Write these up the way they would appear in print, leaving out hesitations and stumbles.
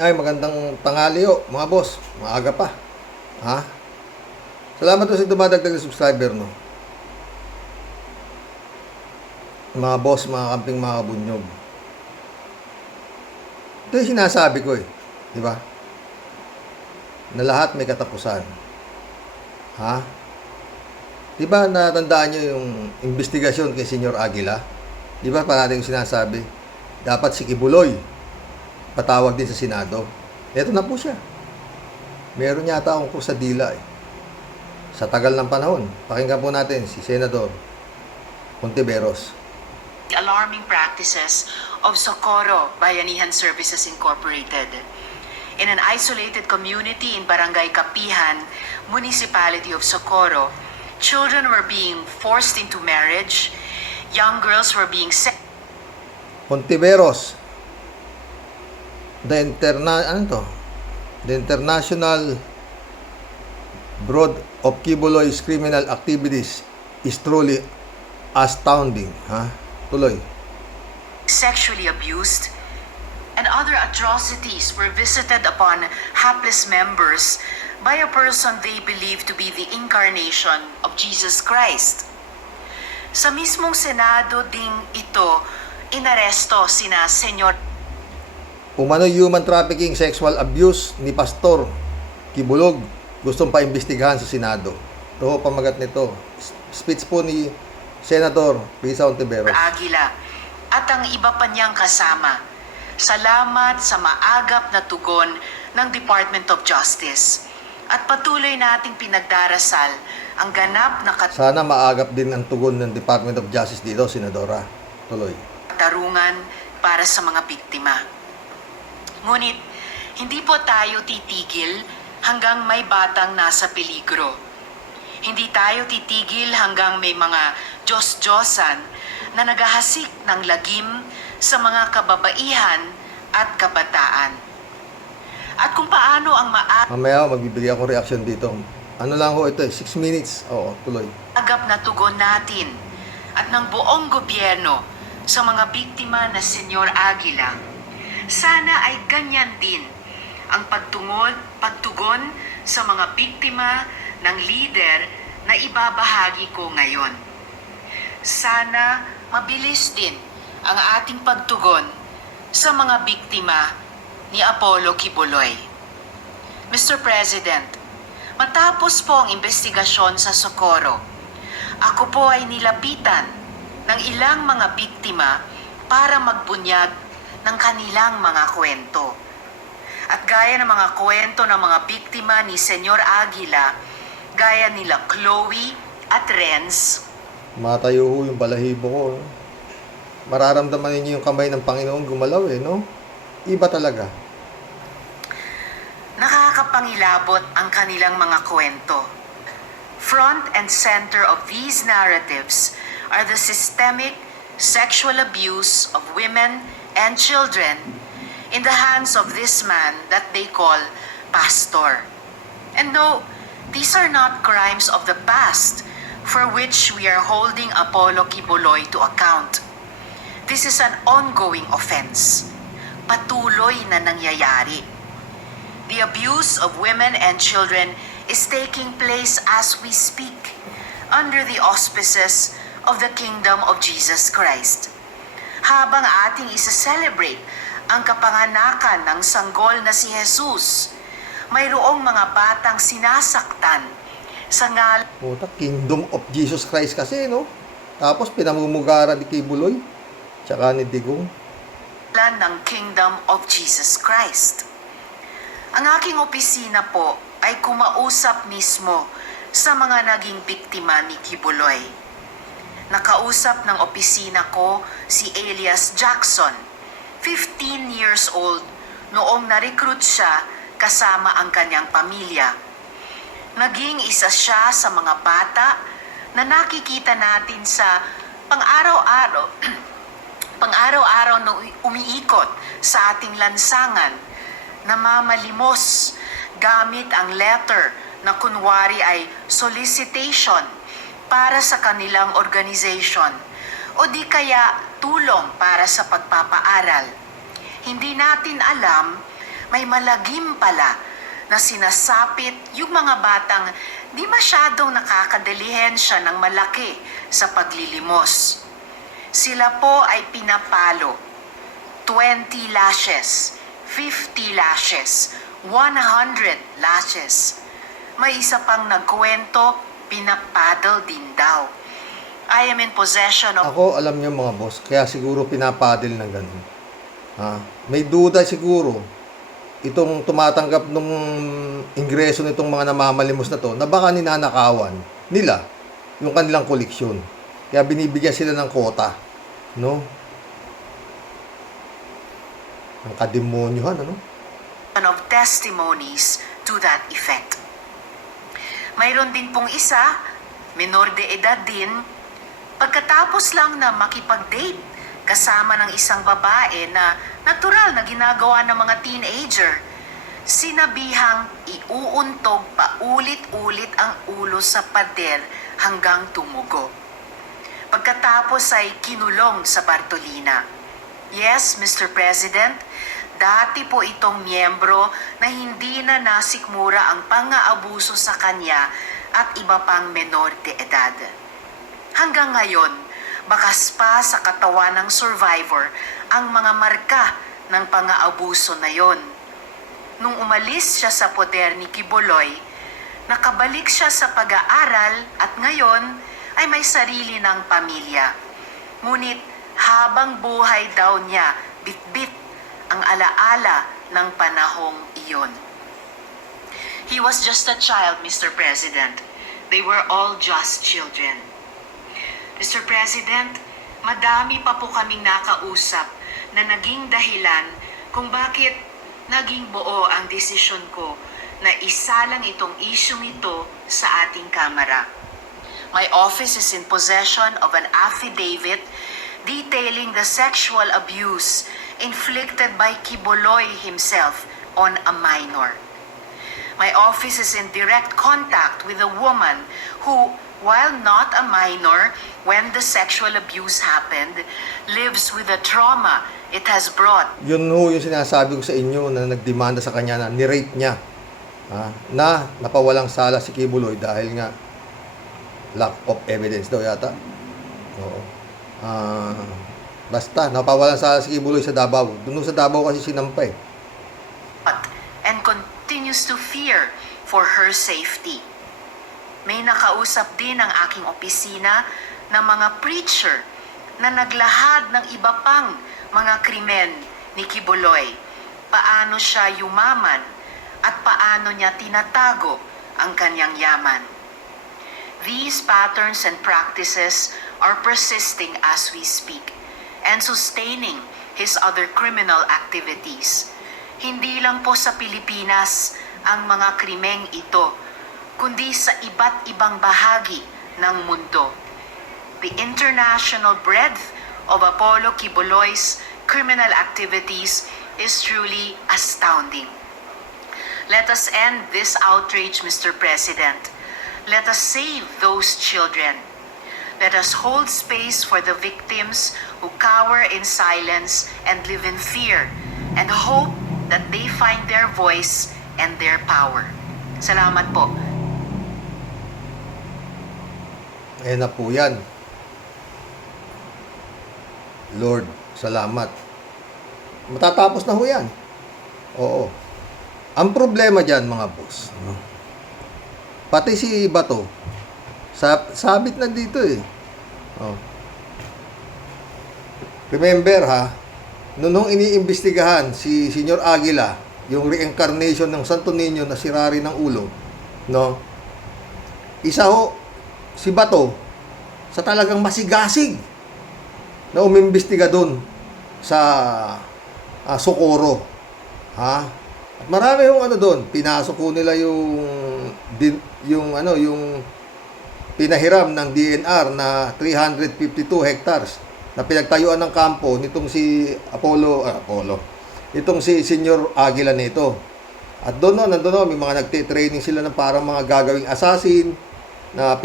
Ay, magandang tanghali ho, mga boss. Maaga pa. Ha? Salamat po sa dumadagdag na subscriber, no? Mga boss, mga kamping, mga kabunyog. Ito yung sinasabi ko eh. Di ba? Na lahat may katapusan. Ha? Di ba natandaan nyo yung investigasyon kay Senyor Aguila? Di ba parating yung sinasabi? Dapat si Kibuloy patawag din sa Senado. Ito na po siya. Meron yata akong kusadila eh. Sa tagal ng panahon, pakinggan po natin si Senador Hontiveros. Alarming practices of Socorro Bayanihan Services Incorporated. In an isolated community in Barangay Kapihan, Municipality of Socorro, children were being forced into marriage, young girls were being Hontiveros, the International Broad of Kibuloy's criminal activities is truly astounding. Ha? Tuloy. sexually abused, and other atrocities were visited upon hapless members by a person they believed to be the incarnation of Jesus Christ. Sa mismong Senado ding ito, inaresto sina Senyor Umano human trafficking, sexual abuse ni Pastor Kibulog gustong paimbestigahan sa Senado. Ito ho pamagat nito. Speech po ni Senator Risa Hontiveros. Aguila at ang iba pa niyang kasama. Salamat sa maagap na tugon ng Department of Justice. At patuloy nating pinagdarasal ang ganap na Sana maagap din ang tugon ng Department of Justice dito, Senadora. Tuloy. katarungan para sa mga biktima. Ngunit, hindi po tayo titigil hanggang may batang nasa peligro. Hindi tayo titigil hanggang may mga Diyos-Diyosan na naghahasik ng lagim sa mga kababaihan at kabataan. At kung paano ang Mamaya magbibigay akong reaction dito. Ano lang ho ito 6 minutes. Oo, tuloy. maagap na tugon natin at ng buong gobyerno sa mga biktima na Senyor Aguila, sana ay ganyan din ang pagtugon sa mga biktima ng lider na ibabahagi ko ngayon. Sana mabilis din ang ating pagtugon sa mga biktima ni Apollo Kibuloy. Mr. President, matapos po ang investigasyon sa Socorro, ako po ay nilapitan ng ilang mga biktima para magbunyag ng kanilang mga kwento. At gaya ng mga kwento ng mga biktima ni Senyor Aguila, gaya nila Chloe at Renz, Matayo ho yung balahibo ko. No? Mararamdaman ninyo yung kamay ng Panginoon gumalaw no? Iba talaga. nakakapangilabot ang kanilang mga kwento. Front and center of these narratives are the systemic sexual abuse of women and children in the hands of this man that they call Pastor. And no, these are not crimes of the past for which we are holding Apollo Kibuloy to account. This is an ongoing offense. Patuloy na nangyayari. The abuse of women and children is taking place as we speak under the auspices of the Kingdom of Jesus Christ. Habang ating isa-celebrate ang kapanganakan ng sanggol na si Jesus, mayroong mga batang sinasaktan sa ngalan Puta, Kingdom of Jesus Christ kasi, no? Tapos pinamumugara ni Kibuloy, tsaka ni Digong. ng Kingdom of Jesus Christ. Ang aking opisina po ay kumausap mismo sa mga naging biktima ni Kibuloy. Nakausap ng opisina ko si Elias Jackson, 15 years old, noong na-recruit siya kasama ang kanyang pamilya. Naging isa siya sa mga bata na nakikita natin sa pang-araw-araw na umiikot sa ating lansangan, namamalimos gamit ang letter na kunwari ay solicitation para sa kanilang organization o di kaya tulong para sa pagpapaaral. Hindi natin alam may malagim pala na sinasapit yung mga batang di masyadong nakakadalihensya ng malaki sa paglilimos. Sila po ay pinapalo. 20 lashes, 50 lashes, 100 lashes. May isa pang nagkwento, pinapaddle din daw. I am in possession of... Ako, alam niyo mga boss, kaya siguro pinapadil ng ganun. May duda siguro itong tumatanggap nung ingreso nitong mga namamalimos na to na baka ninanakawan nila yung kanilang koleksyon. Kaya binibigyan sila ng kota, no? Ang kademonyohan, ano? of testimonies to that effect. Mayroon din pong isa, minor de edad din, pagkatapos lang na makipag-date kasama ng isang babae na natural na ginagawa ng mga teenager, sinabihang iuuntog paulit-ulit ang ulo sa pader hanggang tumugo. Pagkatapos ay kinulong sa Bartolina. Yes, Mr. President, dati po itong miyembro na hindi na nasikmura ang pang-aabuso sa kanya at iba pang menor de edad. Hanggang ngayon, bakas pa sa katawan ng survivor ang mga marka ng pang-aabuso na yon. Nung umalis siya sa poder ni Kibuloy, nakabalik siya sa pag-aaral at ngayon ay may sarili ng pamilya. Ngunit habang buhay daw niya, bitbit ang alaala ng panahong iyon. He was just a child, Mr. President. They were all just children. Mr. President, madami pa po kaming nakausap na naging dahilan kung bakit naging buo ang desisyon ko na isalang itong isyong ito sa ating Kamara. My office is in possession of an affidavit detailing the sexual abuse inflicted by Kibuloy himself on a minor. My office is in direct contact with a woman who, while not a minor when the sexual abuse happened, lives with the trauma it has brought. Yun ho yung sinasabi ko sa inyo na nagdemanda sa kanya na ni-rape niya. Na napawalang sala si Kibuloy dahil nga lack of evidence daw yata. Oo. Basta, napawalan sa Kibuloy sa Davao. Doon sa Davao kasi sinampay. And continues to fear for her safety. May nakausap din ang aking opisina na mga preacher na naglahad ng iba pang mga krimen ni Kibuloy. Paano siya yumaman at paano niya tinatago ang kanyang yaman. These patterns and practices are persisting as we speak and sustaining his other criminal activities. Hindi lang po sa Pilipinas ang mga krimeng ito, kundi sa iba't ibang bahagi ng mundo. The international breadth of Apollo Kibuloy's criminal activities is truly astounding. Let us end this outrage, Mr. President. Let us save those children. Let us hold space for the victims who cower in silence and live in fear and hope that they find their voice and their power. Salamat po. Ayan na po yan. Lord, salamat. Matatapos na ho yan. Oo. Ang problema dyan, mga boss, no? Pati si Bato, sabit na dito eh. Oh. Remember ha, nung iniimbestigahan si Senyor Aguila, yung reincarnation ng Santo Niño na sirari ng ulo, no? Isa ho, si Bato, sa talagang masigasig na umimbestiga doon sa Socorro. Ha? At marami yung ano doon, pinasok ko nila yung pinahiram ng DNR na 352 hectares na pinagtayuan ng kampo nitong si Apollo, itong si Senyor Aguila nito. At doon nandun may mga nagte-training sila ng parang mga gagawing assassin na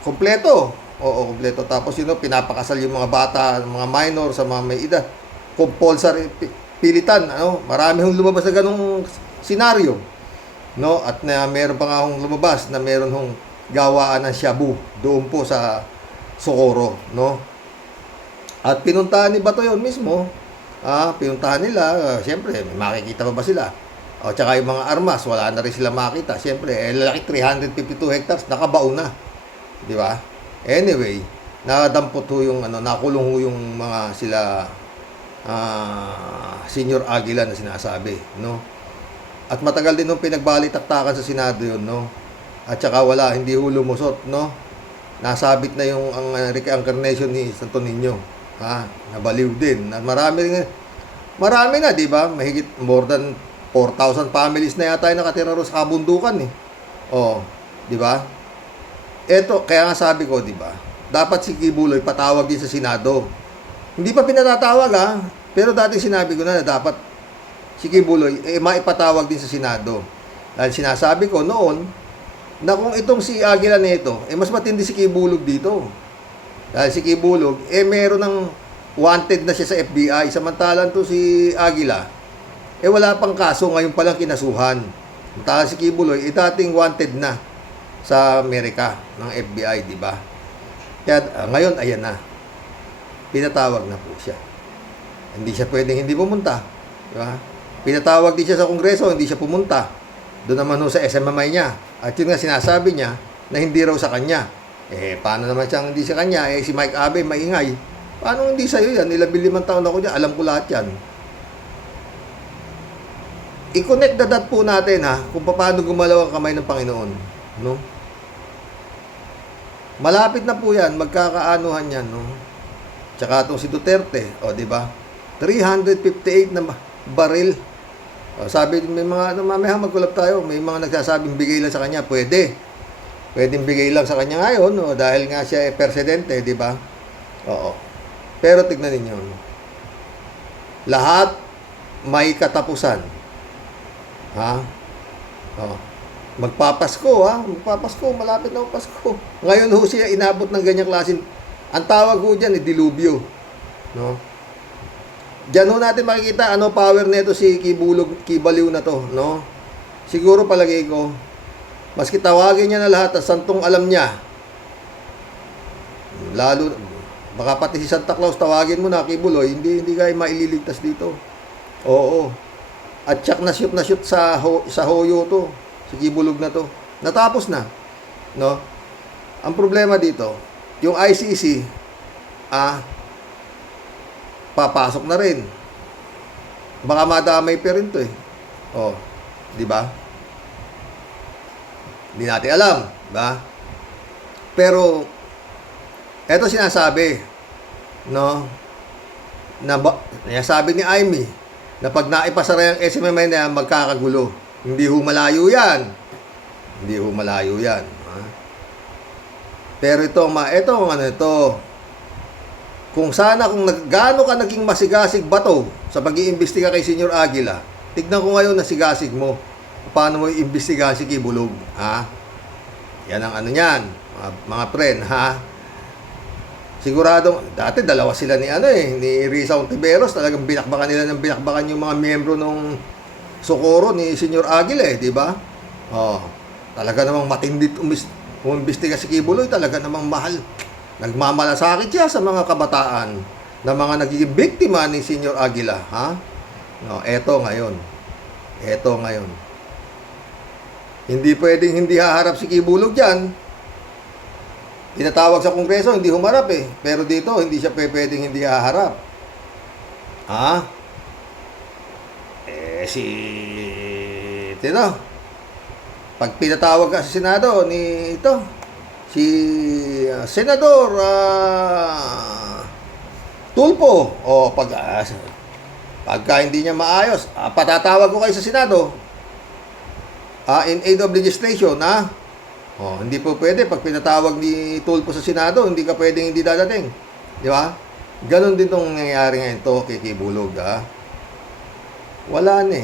kompleto. Oo, kompleto. Tapos pinapakasal yung mga bata, mga minor sa mga may edad. Compulsory pilitan, ano, marami hong lumabas na ganung senaryo, no? At na meron pa nga hong lumabas na meron hong gawaan ng shabu doon po sa Socorro, no? At pinuntahan ni Bato yon mismo, pinuntahan nila, siyempre, may makikita pa ba sila? O, tsaka yung mga armas, wala na rin sila makita. Siyempre, lalaki 352 hectares, nakabaon na. Di ba? Anyway, nakadampot ho yung, nakulong ho yung mga sila, Senior Aguila na sinasabi, no? At matagal din nung pinagbalitaktakan sa Senado yun, no? At saka wala, hindi ho lumusot, no? Nasabit na yung ang reincarnation ni Santo Niño. Nabaliw din. Marami na, di ba? Mahigit more than 4,000 families na yata yung nakatira ro sa kabundukan, eh. Oh, di ba? Eto, kaya nga sabi ko, di ba? Dapat si Kibuloy patawag din sa Senado. Hindi pa pinatatawag, pero dati sinabi ko na dapat si Kibuloy maipatawag din sa Senado. Dahil sinasabi ko noon na kung itong si Aguila nito, mas matindi si Kibulog dito. Dahil si Kibulog, meron ng wanted na siya sa FBI, samantalang to si Aguila, wala pang kaso, ngayon palang kinasuhan. Samantalang si Kibuloy, dating wanted na sa Amerika ng FBI, di ba? Kaya ngayon, ayan na. Pinatawag na po siya. Hindi siya pwedeng hindi pumunta. Di ba? Pinatawag din siya sa Kongreso, hindi siya pumunta. Doon naman ho sa SMMI niya. At yun nga sinasabi niya na hindi raw sa kanya. Paano naman siyang hindi sa kanya? Si Mike Abe, maingay. Paano hindi sa'yo yan? 15 taon ako dyan. Alam ko lahat yan. I-connect the dot po natin, kung paano gumalaw ang kamay ng Panginoon. No? Malapit na po yan. Magkakaanuhan yan. No? Tsaka itong si Duterte. Di ba? 358 na baril. Sabi, may mga, mamaya magkulap tayo. May mga nagsasabing bigay lang sa kanya. Pwedeng bigay lang sa kanya ngayon, dahil nga siya presidente, di ba? Oo. Pero tignan ninyo, lahat may katapusan. Magpapasko, magpapasko, malapit na ang Pasko. Ngayon ho siya inabot ng ganyang klaseng, ang tawag ho dyan, dilubyo. No? Diyan ho natin makikita ano power nito si Kibaliw na to, no? Siguro palagay ko, maski tawagin niya na lahat at santong alam niya, lalo, baka pati si Santa Claus tawagin mo na, Kibuloy, hindi kayo maililigtas dito. Oo. At tsak na shoot sa hoyo to, si Kibulog na to. Natapos na. No? Ang problema dito, yung ICC, papasok na rin. Baka madamay pa rin to, di ba? Hindi natin alam, ba? Pero eto sinasabi, no? Sabi ni Amy na pag naipasara yung SMMI na yan, magkakagulo. Hindi ho malayo yan. Pero ito kung gaano ka naging masigasig Bato sa pag-iimbestiga kay Senior Aguila, tignan ko ngayon na sigasig mo. Paano mo i-imbestiga si Kibulog, Yan ang niyan, mga friend, Siguradong, dati dalawa sila ni Risa Ontiveros, talagang binakbakan yung mga miyembro ng Socorro ni Senior Aguila, di ba? Talaga namang matindi umimbestiga si Kibuloy, talaga namang mahal. Nagmamalasakit siya sa mga kabataan na mga nagiging biktima ni Senior Aguila, No, eto ngayon. Hindi pwedeng hindi haharap si Kibulog diyan. Tinatawag sa Kongreso, hindi humarap Pero dito, hindi siya pwedeng hindi haharap. Pag pinatawag ka sa Senado si Senador Tulfo, pagka hindi niya maayos, patatawag ko kayo sa Senado in aid of legislation, hindi po pwede. Pag pinatawag ni Tulfo sa Senado, hindi ka pwedeng hindi dadating. Di ba? Ganon din itong nangyayari ngayon to kay Kibulog, Wala na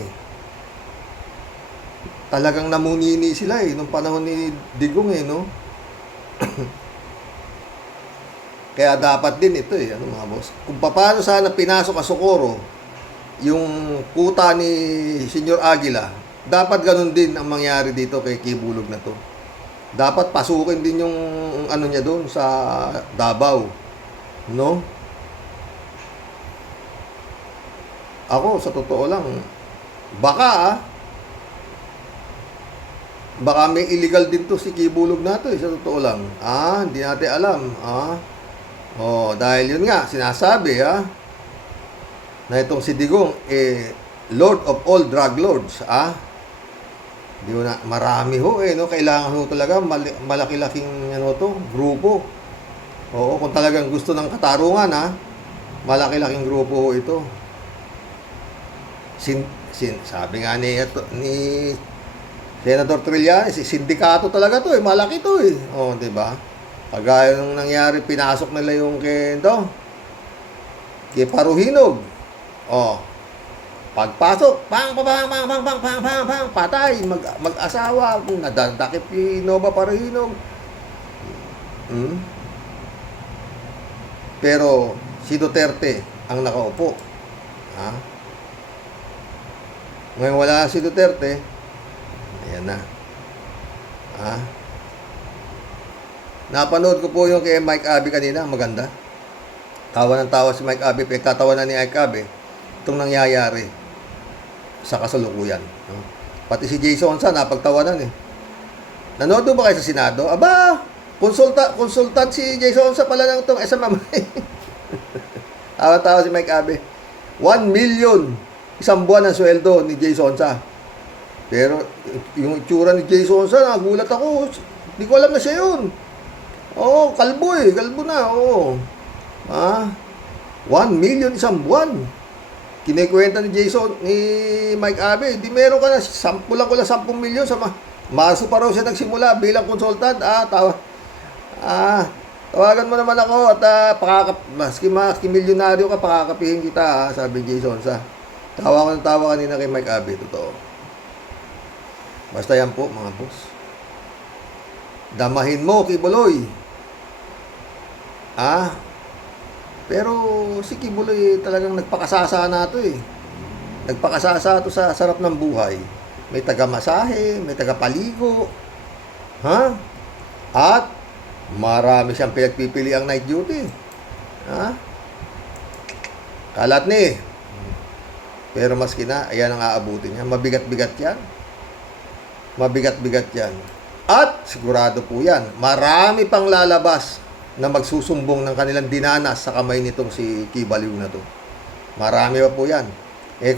Talagang namunini sila nung panahon ni Digong, no? Kaya dapat din ito, mga boss. Kung paano sana pinasok ang Socorro, yung puta ni Senyor Aguila, dapat ganun din ang mangyari dito kay Kibulog na to. Dapat pasukin din yung ano niya doon sa Davao. No? Ako, sa totoo lang, baka may illegal din to si Kibulog na to, sa totoo lang. Hindi natin alam. Dahil yun nga, sinasabi, na itong si Digong, Lord of all drug lords, Di mo na, marami ho no? Kailangan ho talaga malaki-laking grupo. Oo, kung talagang gusto ng katarungan, malaki-laking grupo ho ito. Sabi nga ni Senator Trillanes, sindikato talaga to, malaki to di ba? Kagaya nung nangyari, pinasok nila yung kay Paruhinog. Pagpasok, pang, patay, mag-asawa, kung nadadakip yung Nova Paruhinog. Pero, si Duterte ang nakaupo. Ngayon wala si Duterte, ayan na. Napanood ko po yung kay Mike Abe kanina, maganda. Tawa ng tawa si Mike Abe, pinagtatawanan ni Mike Abe itong nangyayari sa kasalukuyan. Pati si Jason Sa napagtawanan Nanood ba kayo sa Senado? Aba, konsultant si Jason Sa pala ng itong SMMI. Tawa-tawa si Mike Abe. 1 million isang buwan ang sweldo ni Jason Sa. Pero yung itsura ni Jason Sa, nagulat ako. Hindi ko alam na siya yun. Kalbo na. 1 million isang buwan. Kinikwenta ni Mike Abe, di meron ka na, kulang 10 milyon sa Marso pa raw siya nagsimula bilang consultant. Tawagan mo naman ako at maski milyonaryo ka, pakakapihin kita, sabi Jason Sa. Tawa ko ng tawa kanina kay Mike Abe, totoo. Basta yan po, mga boss. Damahin mo, Kibuloy. Pero si Kibuloy talagang nagpakasasa na ito Nagpakasasa ito sa sarap ng buhay. May taga-masahe, may taga-paligo. At marami siyang pinagpipili ang night duty. Kalat ni. Pero maski na, ayan ang aabutin niya. Mabigat-bigat yan. Mabigat-bigat yan. At sigurado po yan, marami pang lalabas na magsusumbong ng kanilang dinanas sa kamay nitong si Kibaliw na to. Marami pa po yan.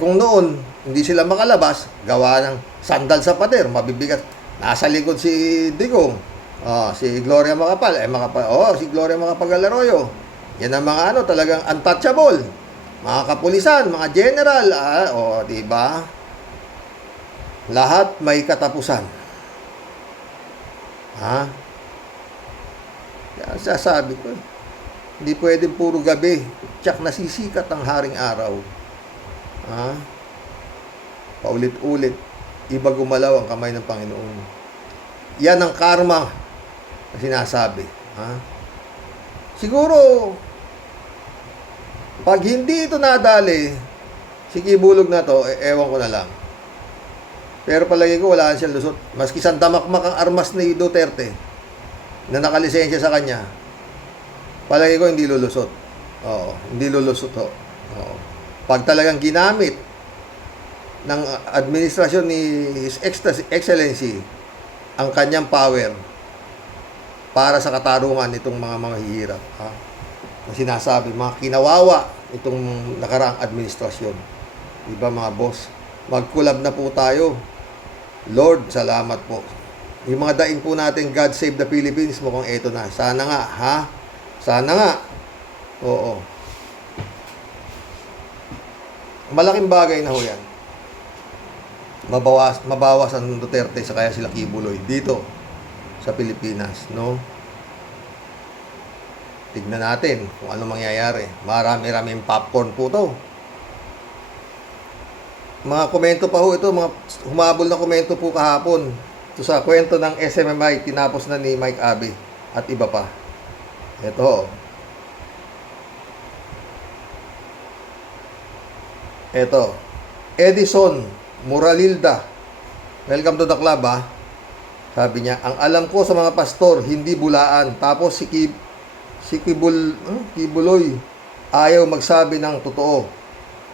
Kung noon, hindi sila makalabas, gawa ng sandal sa pader, mabibigat. Nasa likod si Digong, si Gloria Macapagal, si Gloria Macapagal Arroyo. Yan ang mga talagang untouchable. Mga kapulisan, mga general, diba? Lahat may katapusan. Kaya sasabi ko, hindi pwedeng puro gabi. Tsak nasisikat ang haring araw. Paulit-ulit, iba gumalaw ang kamay ng Panginoon. Yan ang karma na sinasabi. Siguro, pag hindi ito nadali, si Kibulog na to, ewan ko na lang. Pero palagi ko, wala siyang lusot. Maski sandamakmak ang armas ni Duterte, na nakalisensya sa kanya, palagi ko hindi lulusot. Hindi lulusot ho. Pag talagang ginamit ng administrasyon ni His Excellency ang kanyang power para sa katarungan itong mga mahihirap, na sinasabi, mga kinawawa itong nakaraang administrasyon. Diba mga boss? Mag-collab na po tayo. Lord, salamat po. Yung mga daing po natin, God Save the Philippines, mukhang eto na. Sana nga, Sana nga. Oo. Malaking bagay na ho yan. Mabawas ang Duterte sa kaya sila Kibuloy dito sa Pilipinas, no? Tignan natin kung ano mangyayari. Marami-raming popcorn po to. Mga komento pa ho ito, mga humabol na komento po kahapon. Ito sa kwento ng SMMI, tinapos na ni Mike Abe at iba pa. Ito. Eto, Edison Moralilda. Welcome to the club, ha. Sabi niya, ang alam ko sa mga pastor, hindi bulaan. Tapos si Kibuloy, ayaw magsabi ng totoo.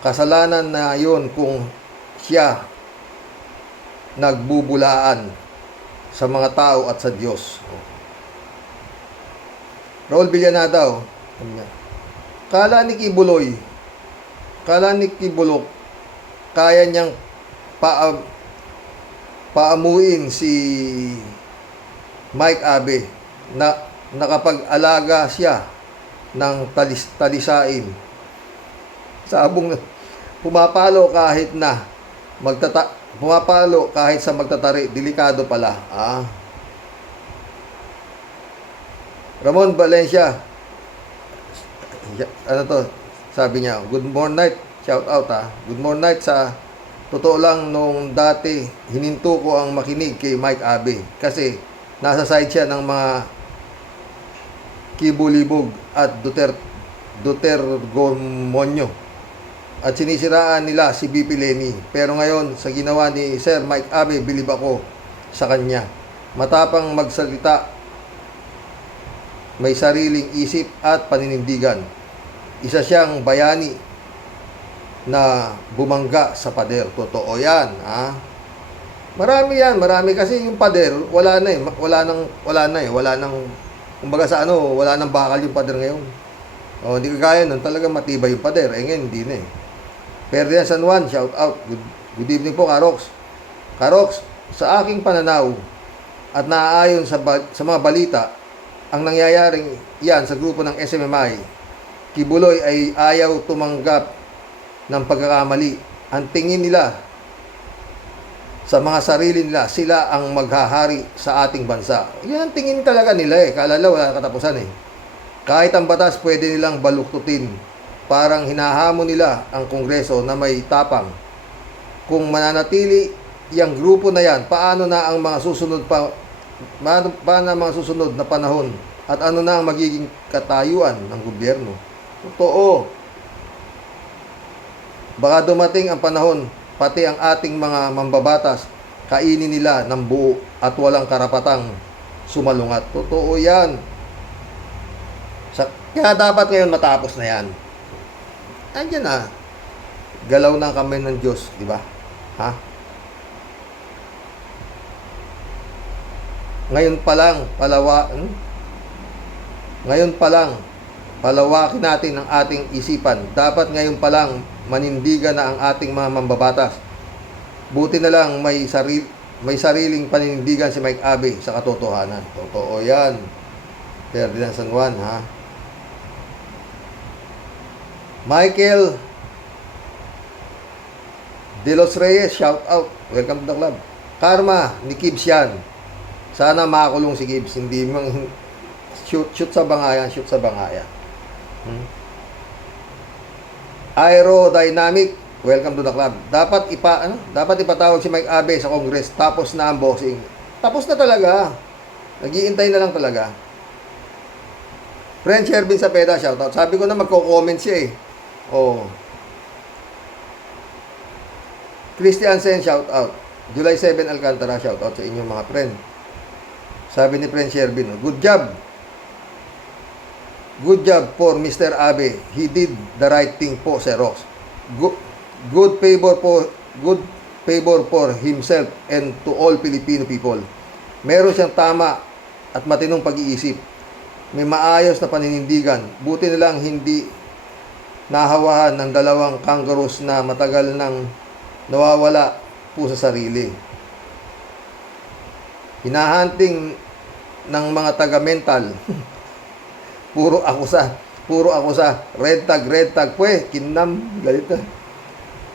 Kasalanan na yun kung siya nagbubulaan sa mga tao at sa Diyos. Raul Villanada, oh. Sabi niya, kala ni Kibulok, kaya niyang paamuin si Mike Abe na nakapag-alaga siya ng talisain. Sabong pumapalo kahit sa magtatari, delikado pala. Ramon Valencia, ano to? Sabi niya, good morning night, shout out, ha. Good morning night. Sa totoo lang, nung dati hininto ko ang makinig kay Mike Abe kasi nasa side siya ng mga Kibulibog at Dutergomonyo at sinisiraan nila si BP Lenny. Pero ngayon, sa ginawa ni Sir Mike Abe, bilib ako sa kanya. Matapang magsalita, may sariling isip at paninindigan. Isa siyang bayani na bumangga sa pader. Totoo yan, ha? Marami yan, marami kasi yung pader, wala nang kumbaga sa wala nang bakal yung pader ngayon. Hindi kagaya nun, talagang matibay yung pader. Ngayon, hindi na eh. Ferdinand San Juan, shout out. Good evening po, Karox. Karox, sa aking pananaw at naaayon sa mga balita, ang nangyayaring yan sa grupo ng SMMI, Kibuloy ay ayaw tumanggap ng pagkakamali. Ang tingin nila sa mga sarili nila, sila ang maghahari sa ating bansa. Yan ang tingin talaga nila eh. Kalala wala katapusan eh. Kahit ang batas pwede nilang baluktutin. Parang hinahamon nila ang Kongreso na may tapang. Kung mananatili yung grupo na yan, paano na ang mga susunod na panahon? At ano na ang magiging katayuan ng gobyerno? Totoo. Baka dumating ang panahon, pati ang ating mga mambabatas, kainin nila ng buo at walang karapatang sumalungat. Totoo yan. Kaya dapat ngayon matapos na yan. Andiyan na. Galaw ng kamay ng Diyos, di ba? Ha? Ngayon pa lang, palawakin natin ang ating isipan. Dapat ngayon pa lang manindigan na ang ating mga mambabatas. Buti na lang may sariling paninindigan si Mike Abe sa katotohanan. Totoo yan. Ferdinand San Juan, ha? Michael De Los Reyes, shout out. Welcome to the club. Karma ni Gibbs yan. Sana makakulong si Gibbs. Hindi mang shoot sa bangayan, shoot sa bangayan. Aerodynamic, welcome to the club. Dapat ipatawag si Mike Abe sa Congress. Tapos na ang boxing. Tapos na talaga. Nag-iintay na lang talaga. Friend Shervin Sapeda, shout out. Sabi ko na magko-comment siya eh. Christian Sen, shout out. July 7 Alcantara, shout out sa inyong mga friend. Sabi ni Friend Shervin, good job. Good job for Mr. Abe. He did the right thing po, Sir Rox. Good favor for himself and to all Filipino people. Meron siyang tama at matinong pag-iisip. May maayos na paninindigan. Buti na lang hindi nahawahan ng dalawang kangaroos na matagal nang nawawala po sa sarili. Hinahunting ng mga taga-mental. Puro akusa. Red tag, kinam, galit na.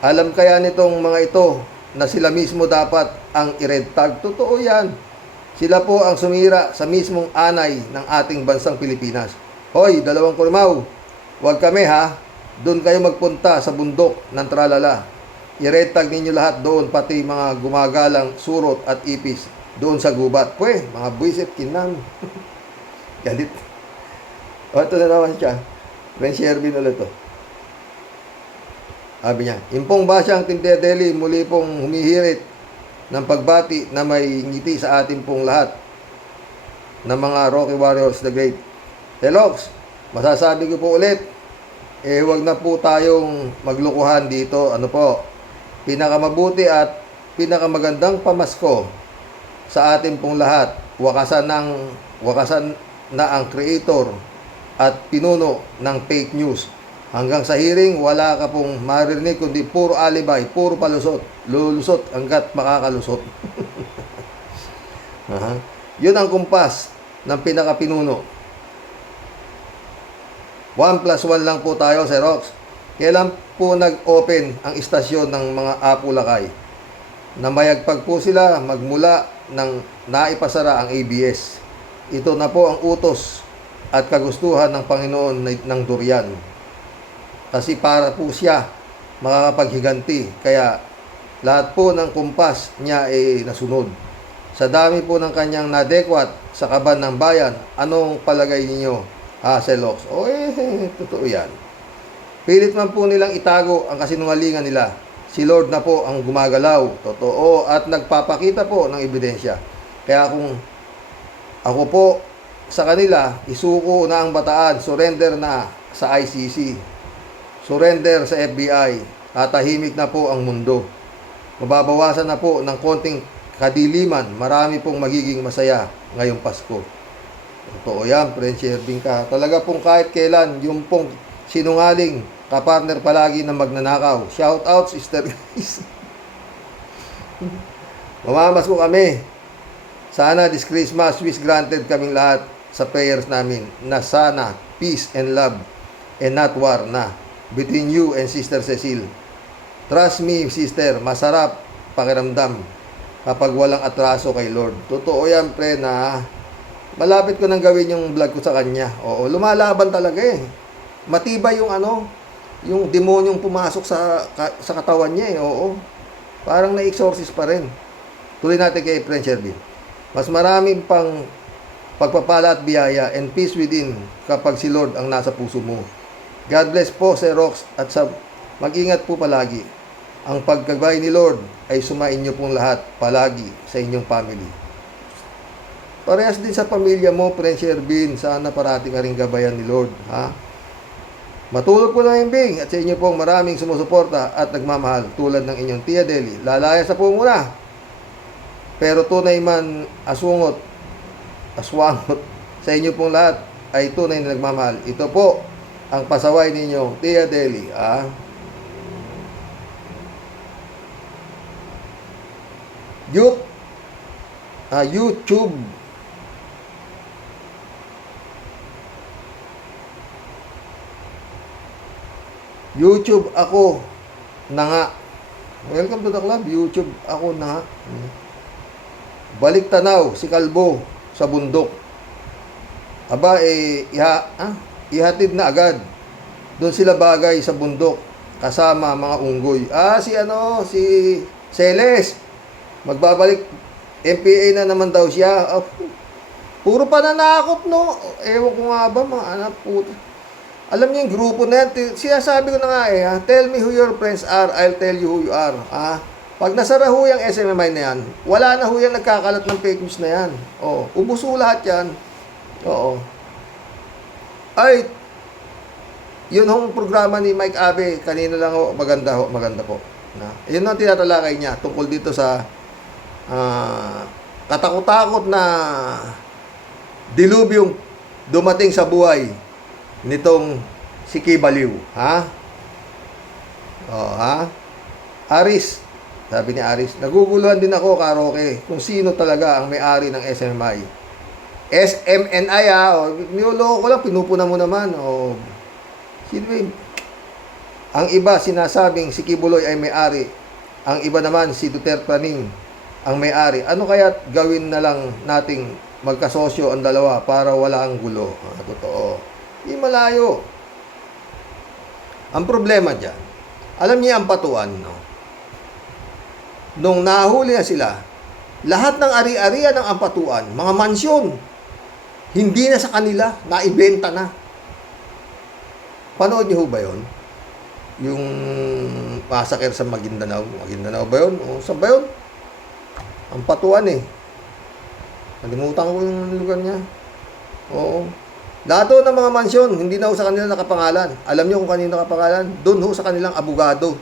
Alam kaya nitong mga ito na sila mismo dapat ang i-red tag? Totoo yan. Sila po ang sumira sa mismong anay ng ating bansang Pilipinas. Hoy, dalawang kurmaw, huwag kami ha. Doon kayo magpunta sa bundok ng tralala. I-red tag ninyo lahat doon, pati mga gumagalang surot at ipis doon sa gubat. Mga buisit, kinam. Galit. Ito na naman siya. Friend Shervin ulit to. Sabi niya, Impong Basyang Team Tia Deli, muli pong humihirit ng pagbati na may ngiti sa ating pong lahat ng mga Rocky Warriors the Great. Telox, masasabi ko po ulit, huwag na po tayong maglukuhan dito. Ano po, pinakamabuti at pinakamagandang pamasko sa ating pong lahat. Wakasan na ang creator at pinuno ng fake news. Hanggang sa hearing, wala ka pong maririnig kundi puro alibay, puro palusot. Lulusot hanggat makakalusot. Yun ang kumpas ng pinakapinuno. 1+1 lang po tayo, Sir Rox. Kailan po nag-open ang istasyon ng mga Apo Lakay? Namayagpag po sila magmula ng naipasara ang ABS. Ito na po ang utos at kagustuhan ng Panginoon ng Durian. Kasi para po siya makakapaghiganti. Kaya lahat po ng kumpas niya ay nasunod. Sa dami po ng kanyang nadekwat sa kaban ng bayan, anong palagay ninyo, Selox? Totoo yan. Pilit man po nilang itago ang kasinungalingan nila. Si Lord na po ang gumagalaw. Totoo at nagpapakita po ng ebidensya. Kaya kung ako po sa kanila, isuko na ang bataan, surrender na sa ICC. Surrender sa FBI, tatahimik na po ang mundo. Mababawasan na po ng konting kadiliman, marami pong magiging masaya ngayong Pasko. Totoo yan, Prince Ervin ka. Talaga pong kahit kailan, yung pong sinungaling, kapartner palagi na magnanakaw. Shout out, Sister Grace. Mamamasko kami. Sana this Christmas, wish granted kaming lahat sa prayers namin na sana peace and love and not war na between you and Sister Cecile. Trust me, sister, masarap pakiramdam kapag walang atraso kay Lord. Totoo yan, pre, na malapit ko nang gawin yung vlog ko sa kanya. Oo, lumalaban talaga eh. Matibay yung yung demonyong pumasok sa katawan niya eh. Oo. Parang na-exorcist pa rin. Tuloy natin kay Prince Ervin. Mas maraming pang pagpapala at biyaya and peace within kapag si Lord ang nasa puso mo. God bless po, Sir Rox, at mag-ingat po palagi. Ang pagkagabay ni Lord ay sumain niyo pong lahat palagi sa inyong family. Parehas din sa pamilya mo, Prince Ervin, sana parati ka rin gabayan ni Lord. Matulog po ng imbing at sa inyo pong maraming sumusuporta at nagmamahal tulad ng inyong Tia Deli. Lalaya sa po muna. Pero tunay man aswangot sa inyo pong lahat ay tunay na nagmamahal. Ito po ang pasaway ninyo, Tia Deli. YouTube. YouTube ako na nga. Welcome to the club. YouTube ako na nga. Balik tanaw si Kalbo sa bundok. Ihatid na agad. Doon sila bagay sa bundok kasama mga unggoy. Si Celes. Magbabalik. MPA na naman daw siya. Puro pananakot, no? Ewan ko nga ba, mga anak po. Alam niyo yung grupo na yan. Sinasabi ko na nga tell me who your friends are, I'll tell you who you are. Pag nasara ho yung SMMI na yan, wala na ho yan nagkakalat ng fake news na yan. Ubos ho lahat yan. Oo. Ay, yun hong programa ni Mike Abe, kanina lang ho, maganda po. Yun ang tinatalakay niya tungkol dito sa katakot-takot na dilubyong dumating sa buhay nitong si Kibaliw. Aris, sabi ni Aris, naguguluhan din ako, Karoke, kung sino talaga ang may-ari ng SMMI. SMNI, niloloko ko lang, pinupuna mo naman. Sino ba yun? Ang iba sinasabing si Kibuloy ay may-ari. Ang iba naman si Duterte Paning ang may-ari. Ano kaya gawin na lang nating magkasosyo ang dalawa para wala ang gulo? Totoo. Hindi malayo. Ang problema dyan, alam niya ang patuan, no? Nung nahuli na sila, lahat ng ari-arian ng ampatuan, mga mansyon, hindi na sa kanila, naibenta na. Panood niyo ba yun? Yung massacre sa Maguindanao. Maguindanao ba yun? O, saan ba yun? Ang Patuan eh. Kalimutan ko yung lugar niya. Oo. Lahat ho ng mga mansyon, hindi na ho sa kanila nakapangalan. Alam niyo kung kanino nakapangalan? Doon ho sa kanilang abogado.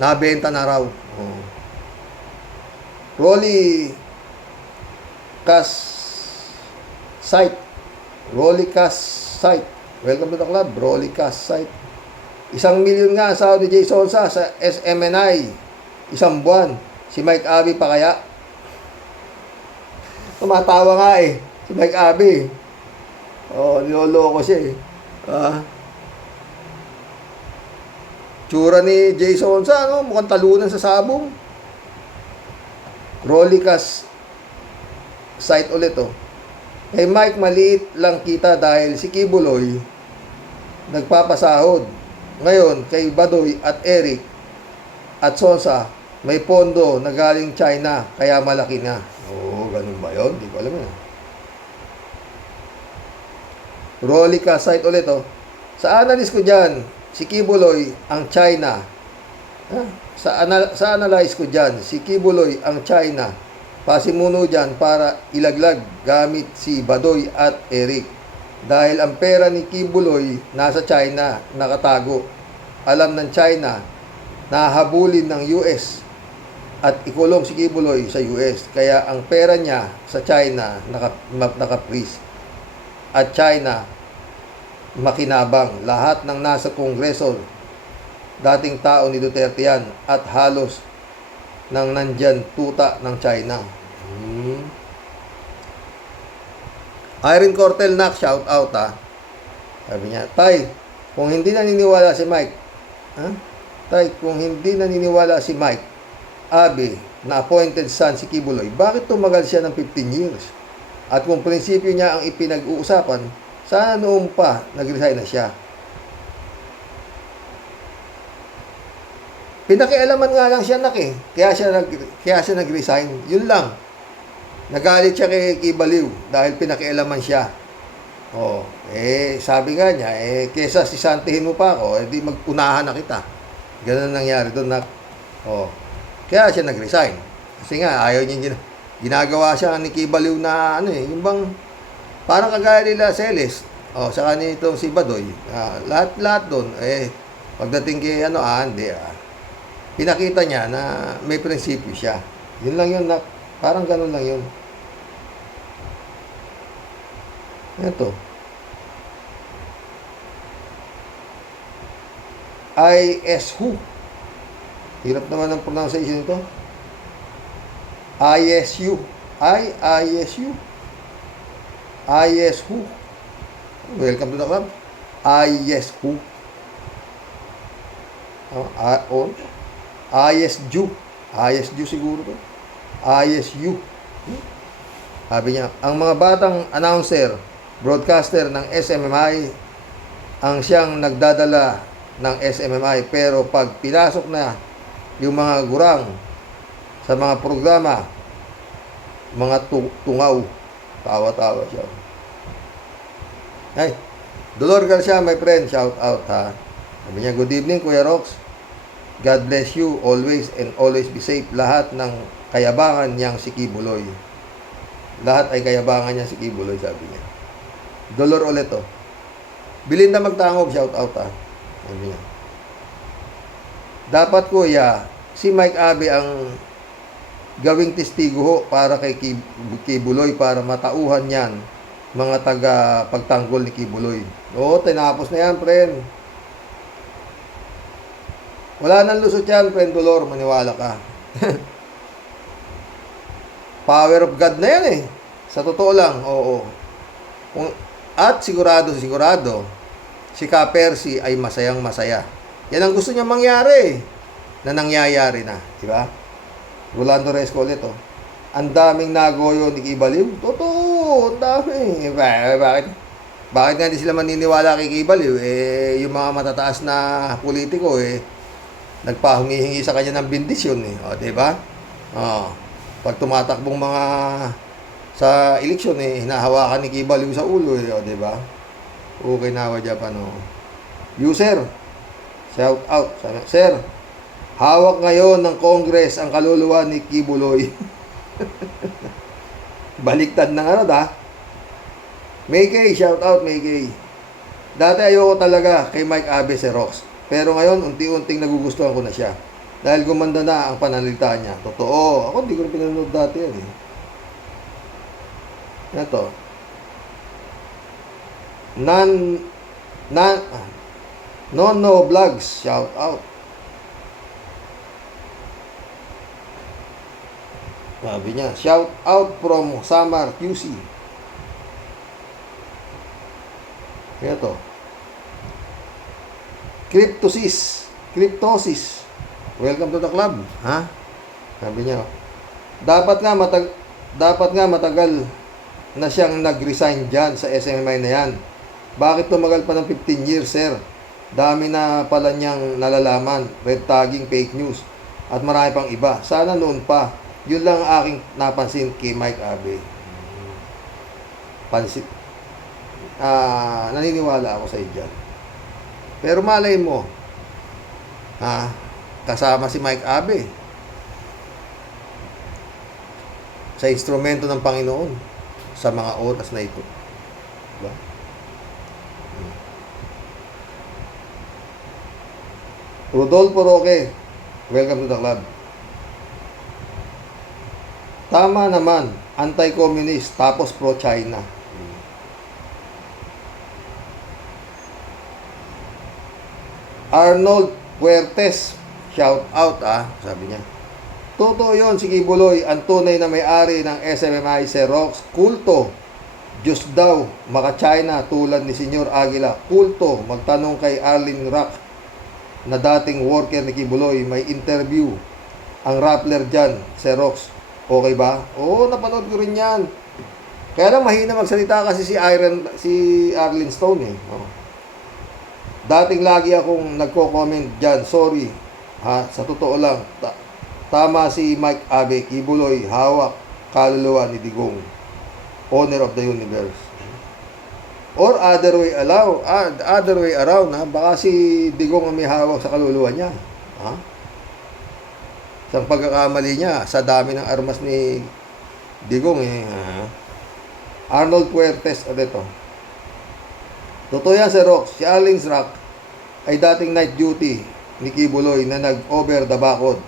Nabenta na raw. Oo. Rolly Cash Site. Rolly Cash Site. Welcome to the club, Rolly Cash Site. 1 milyon nga ang sahod ni Jay Sonsa sa SMNI. Isang buwan. Si Mike Abbey pa kaya? Tumatawa nga eh. Si Mike Abbey. Oh, niloloko siya eh. Tsura ni Jay Sonsa, ano? Mukhang talunan sa sabong. Rolly Cash Site ulit oh. Kay Mike maliit lang kita dahil si Kibuloy nagpapasahod. Ngayon, kay Badoy at Eric at Sonsa, may pondo na galing China, kaya malaki na. Oo, ganun ba yun? Hindi ko alam yan. Rolly Cash Site ulit, oh. Sa analyst ko dyan, si Kibuloy ang China. Sa analyze ko dyan, si Kibuloy ang China. Pasimuno dyan para ilaglag gamit si Badoy at Eric. Dahil ang pera ni Kibuloy nasa China, nakatago. Alam ng China na habulin ng US at ikulong si Kibuloy sa US. Kaya ang pera niya sa China naka-freeze. At China makinabang. Lahat ng nasa Kongreso, dating tao ni Duterte yan at halos nang nandyan tuta ng China. Irene Cortelnac, shout out ha. Sabi niya, Tay, kung hindi naniniwala si Mike, Tay, kung hindi naniniwala si Mike Abbey na appointed son si Kibuloy, bakit tumagal siya ng 15 years? At kung prinsipyo niya ang ipinag-uusapan, sana noong pa nag-resign na siya. Pinakialaman nga lang siya kaya siya nag-resign. Yun lang. Nagalit siya kay Kibaliw dahil pinakialaman siya. Oh, sabi nga niya, kesa sisantihin mo pa ako, di mag-unahan na kita. Ganun nangyari doon na. Oh. Kaya siya nag-resign. Kasi nga ayaw niya ginagawa siya ni Kibaliw na yung bang parang kagaya nila Celes. Oh, saka nito si Badoy. Lahat doon pagdating kay pinakita niya na may prinsipyo siya. Yun lang yun, parang ganun lang yun. Ito. ISU. Hirap naman ang pronunciation nito. ISU. ISU. ISU. Welcome to the club. ISU. ISU. ISU siguro to. ISU. Sabi niya, ang mga batang announcer, broadcaster ng SMMI ang siyang nagdadala ng SMMI, pero pag pinasok na yung mga gurang sa mga programa, mga tungaw, tawa-tawa siya. Ay, Dolor Garcia, my friend, shout out ha. Sabi niya, good evening Kuya Rox, God bless you always and always be safe. Lahat ng kayabangan niyang si Kibuloy. Lahat ay kayabangan niya si Kibuloy, sabi niya. Dolor ulit oh. Belinda Magtangob, shout out ha. Sabi niya, dapat kuya, si Mike Abbey ang gawing testigo ho para kay Kibuloy para matauhan yan mga taga pagtanggol ni Kibuloy. Oo, tinapos na yan, friend. Wala nang lusot yan, friend Dolor, maniwala ka. Power of God na yan eh. Sa totoo lang, oo. At sigurado, si Ka-Percy ay masayang-masaya. Yan ang gusto niya mangyari, na nangyayari na, di ba? Rolando Resco ulit, oh. Ang daming nagoyo ni Kibaliw. Totoo, ang dami. Bakit nga hindi sila maniniwala kay Kibaliw? Yung mga matataas na politiko, nagpahumihingi sa kanya ng bendisyon, O, di ba? Pag tumatakbong mga sa eleksyon, hinahawakan ni Kibaliw sa ulo, O, di ba? Okay na, Japan, User, Shout out. Sabi, Sir, hawak ngayon ng Congress ang kaluluwa ni Kibuloy. Baliktad ng ano da. May Kay, shout out May Kay. Dati ayoko talaga kay Mike Abe si Rox. Pero ngayon, unti-unting nagugustuhan ko na siya. Dahil gumanda na ang pananalita niya. Totoo. Ako, hindi ko rin pinanood dati yan eh. Ito. No Vlogs, shout out. Sabi niya, shout out from Samar QC. Ito. Cryptosis. Welcome to the club. Ha? Sabi niya, dapat nga matagal na siyang nag-resign dyan sa SMI na yan. Bakit tumagal pa ng 15 years, sir? Dami na pala niyang nalalaman, red tagging, fake news, at marami pang iba. Sana noon pa. Yun lang ang aking napansin kay Mike Abe. Naniniwala ako sa dyan. Pero malay mo, kasama si Mike Abe sa instrumento ng Panginoon sa mga oras na ito. Diba? Rodolfo Roque, welcome to the club. Tama naman, anti-communist tapos pro-China. Arnold Puertes, shout out sabi niya. Totoo yun, si Kibuloy, ang tunay na may-ari ng SMMI Xerox, kulto. Diyos daw, maka-China tulad ni Senyor Aguila, kulto. Magtanong kay Arlene Rock, na dating worker ni Kibuloy, may interview ang Rappler dyan, Xerox. Okay ba? Oo, napanood ko rin yan. Kaya lang mahina magsalita kasi si Arlene Stone eh. Oh. Dating lagi akong nagko-comment dyan, sorry. Sa totoo lang, tama si Mike Abe, Kibuloy, hawak, kaluluwa ni Digong, owner of the universe. Or other way around, baka si Digong ang may hawak sa kaluluwa niya. Sa pagkakamali niya, sa dami ng armas ni Digong Arnold Puertes, ito. Totoo yan, Sir Rox. Si Arlene Rock ay dating night duty ni Kibuloy na nag-over the bakod.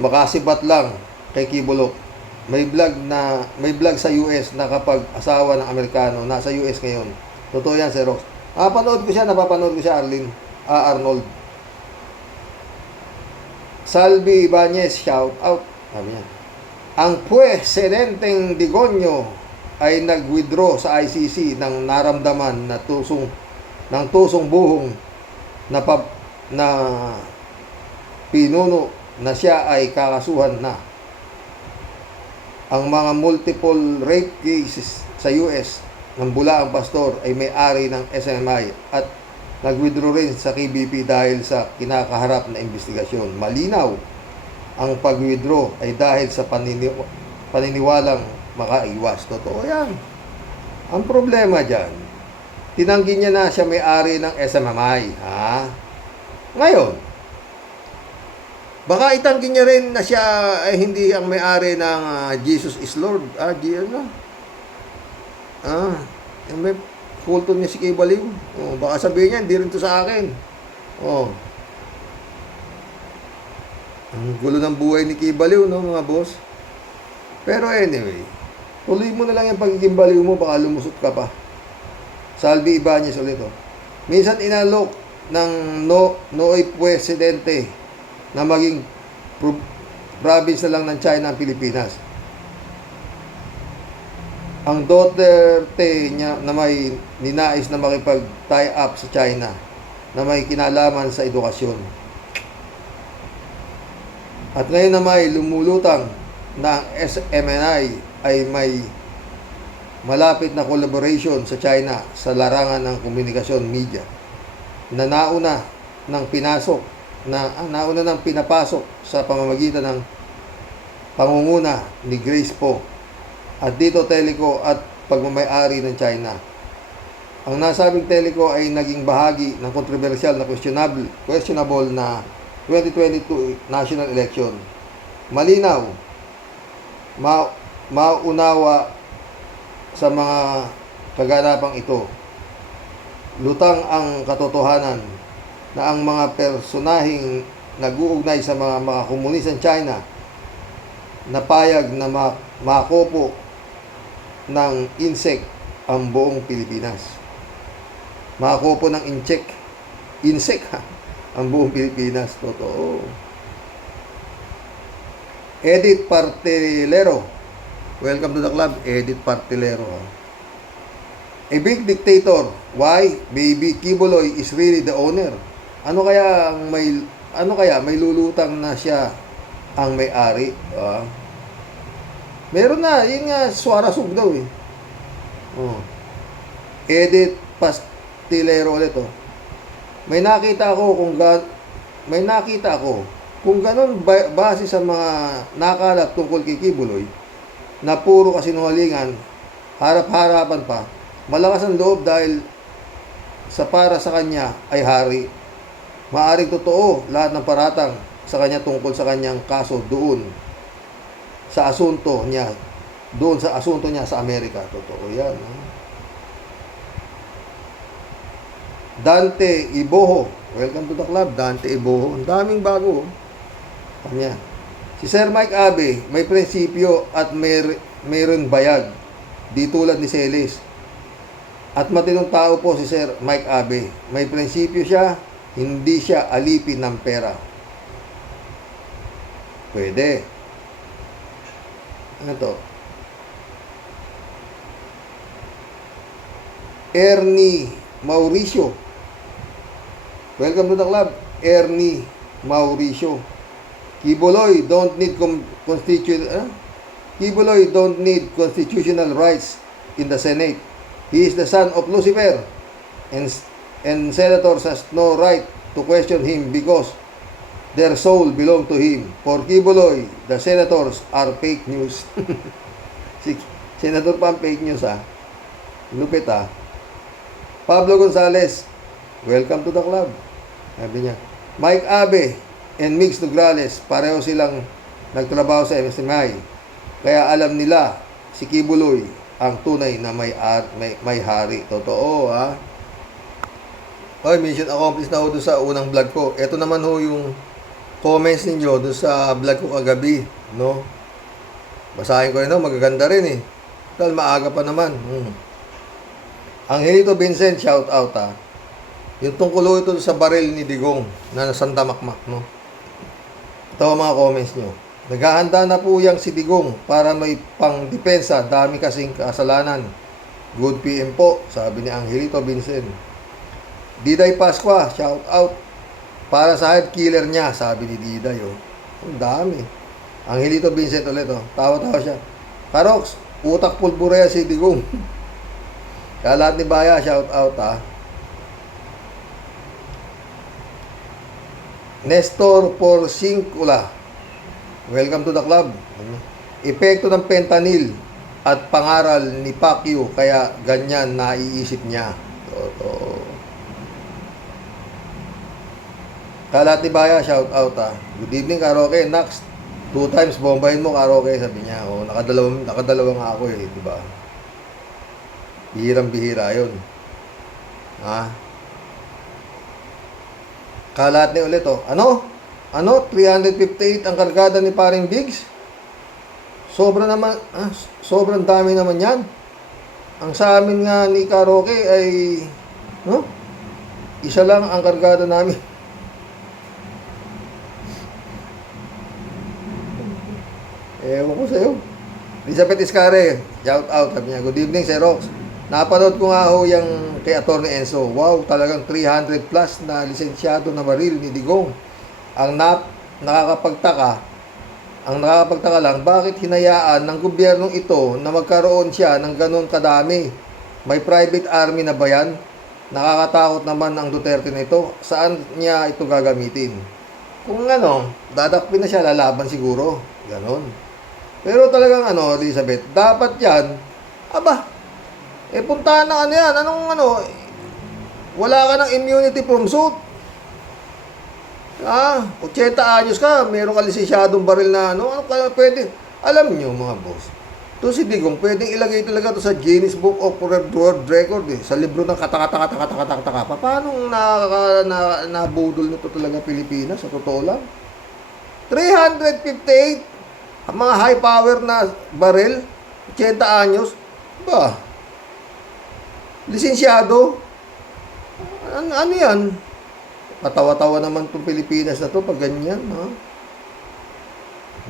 Makasipat lang kay Kibulok. May vlog sa US na kapag asawa ng Amerikano, nasa US ngayon. Totoo yan, Sir Rox. Napapanood ko siya, Arnold. Salvi Ibanez, shout out. Sabi niya, ang presidenteng Digonyo ay nag-withdraw sa ICC ng naramdaman na tusong buhong na pinuno na siya ay kakasuhan na. Ang mga multiple rape cases sa US ng Bulaang Pastor ay may-ari ng SMI at nag-withdraw rin sa KBP dahil sa kinakaharap na investigasyon. Malinaw, ang pag-withdraw ay dahil sa paniniwalang makaiwas. Totoo yan. Ang problema dyan, tinanggi niya na siya may-ari ng SMMI. Ngayon, baka itanggi niya rin na siya ay hindi ang may-ari ng Jesus is Lord. Yung may kulto niya si Kibaliw. Baka sabihin niya, hindi rin to sa akin. Ang gulo ng buhay ni Kibaliw, no, mga boss? Pero anyway, tuloy mo na lang yung pagiging baliw mo, baka lumusot ka pa. Salvi Ibanez ulit. Minsan inalok ng Nooy Presidente na maging province na lang ng China ang Pilipinas. Ang Duterte niya na may ninais na makipag-tie up sa China na may kinalaman sa edukasyon. At ngayon na may lumulutang na ang SMNI ay may malapit na collaboration sa China sa larangan ng komunikasyon media na nauna ng pinapasok sa pamamagitan ng pangunguna ni Grace Poe at Dito Teleco at pagmamay-ari ng China. ang nasabing teleco ay naging bahagi ng kontrobersyal na questionable na 2022 national election. Malinaw, maunawa sa mga kaganapang ito. Lutang ang katotohanan na ang mga personaheng nag-uugnay sa mga komunisang China na payag na makopo ng insect ang buong Pilipinas. Makopo ng insect ha, ang buong Pilipinas. Totoo. Edith Partilero. Welcome to the club, Edith Partilero. A big dictator. Why? Baby Kibuloy is really the owner. Ano kaya may lulutang na siya ang may-ari? Meron na, yun nga, Suarasug daw eh. Edith Pastilero ulit oh. May nakita ako kung ganon base sa mga nakalat tungkol kay Kibuloy na puro kasinungalingan, harap-harapan pa, malakas ang loob dahil sa para sa kanya ay hari. Maaring totoo lahat ng paratang sa kanya tungkol sa kanyang kaso doon sa asunto niya sa Amerika. Totoo yan. Dante Iboho. Welcome to the club, Dante Iboho. Ang daming bago. Kanya. Si Sir Mike Abe, may prinsipyo at mayroon bayag. Di tulad ni Celis. At matinong tao po si Sir Mike Abe. May prinsipyo siya, hindi siya alipin ng pera. Pwede. Ano to? Ernie Mauricio. Welcome to the club, Ernie Mauricio. Kibuloy don't need Kibuloy don't need constitutional rights in the Senate. He is the son of Lucifer, and senators has no right to question him because their soul belong to him. For Kibuloy, the senators are fake news. Si Senator pa ang fake news ha. Lupit ha. Pablo Gonzales, welcome to the club. Sabi niya, Mike Abe and Mix Nograles, pareho silang nagtrabaho sa MSMI. Kaya alam nila si Kibuloy ang tunay na may hari. Totoo ha. Oy, mission accomplished na ho doon sa unang vlog ko. Ito naman ho yung comments ninyo doon sa vlog ko kagabi, no? Basahin ko rin ho, magaganda rin eh. Dahil maaga pa naman. Angelito Vincent, shout out ha. Yung tungkol ho ito sa baril ni Digong na nasandamakmak, no? Ito ang mga comments nyo. Naghahanda na po yang si Digong para may pang-depensa. Dami kasing kasalanan. Good PM po, sabi ni Angelito Vincent. Diday Pasqua, shout out. Para sa head killer niya, sabi ni Diday. Oh. Ang dami. Angelito Vincent ulit. Oh. Tawa-tawa siya. Karox, utak pulbureya si Digong. Kaya lahat ni Baya, shout out ha. Nestor Porcincula, welcome to the club. Epekto ng fentanyl at pangaral ni Pacquiao, kaya ganyan naiisip niya. Toto. Kalat ni Baya, shout out ha. Good evening, Karoke. Next, 2 times bombahin mo, Karoke, sabi niya. O, nakadalawa nga ako eh, diba? Bihirang-bihira yun. Ha? Kalat ni ulit oh. Ano? 358 ang kargada ni paring Biggs? Sobrang dami naman yan. Ang sa amin nga ni Karoke ay, no? Isa lang ang kargada namin. Ewan ko sa'yo. Elizabeth Iscare, shout out. Sabi niya, good evening, Sir Rox. Napanood ko nga ho yung kay Atty. Enzo. Wow, talagang 300 plus na lisensyado na baril ni Digong. Ang nakakapagtaka lang, bakit hinayaan ng gobyernong ito na magkaroon siya ng ganun kadami? May private army na ba yan? Nakakatakot naman ang Duterte na ito. Saan niya ito gagamitin? Kung dadakpin na siya, lalaban siguro. Ganon. Pero talagang Elizabeth, dapat yan, Eh, puntahan na ano yan. Anong ano? Wala ka ng immunity from suit. 80 anyos ka, meron ka lisensyadong baril na ano kaya pwede? Alam nyo mga boss, to si Digong, pwedeng ilagay talaga to sa Guinness Book of World Record sa libro ng katakataka. Paano nabudol nito talaga Pilipinas, sa totoo lang? 358, ang mga high power na baril, 80 anyos, ba? Lisensyado? Ano yan? Patawa-tawa naman itong Pilipinas na to pag ganyan, ha?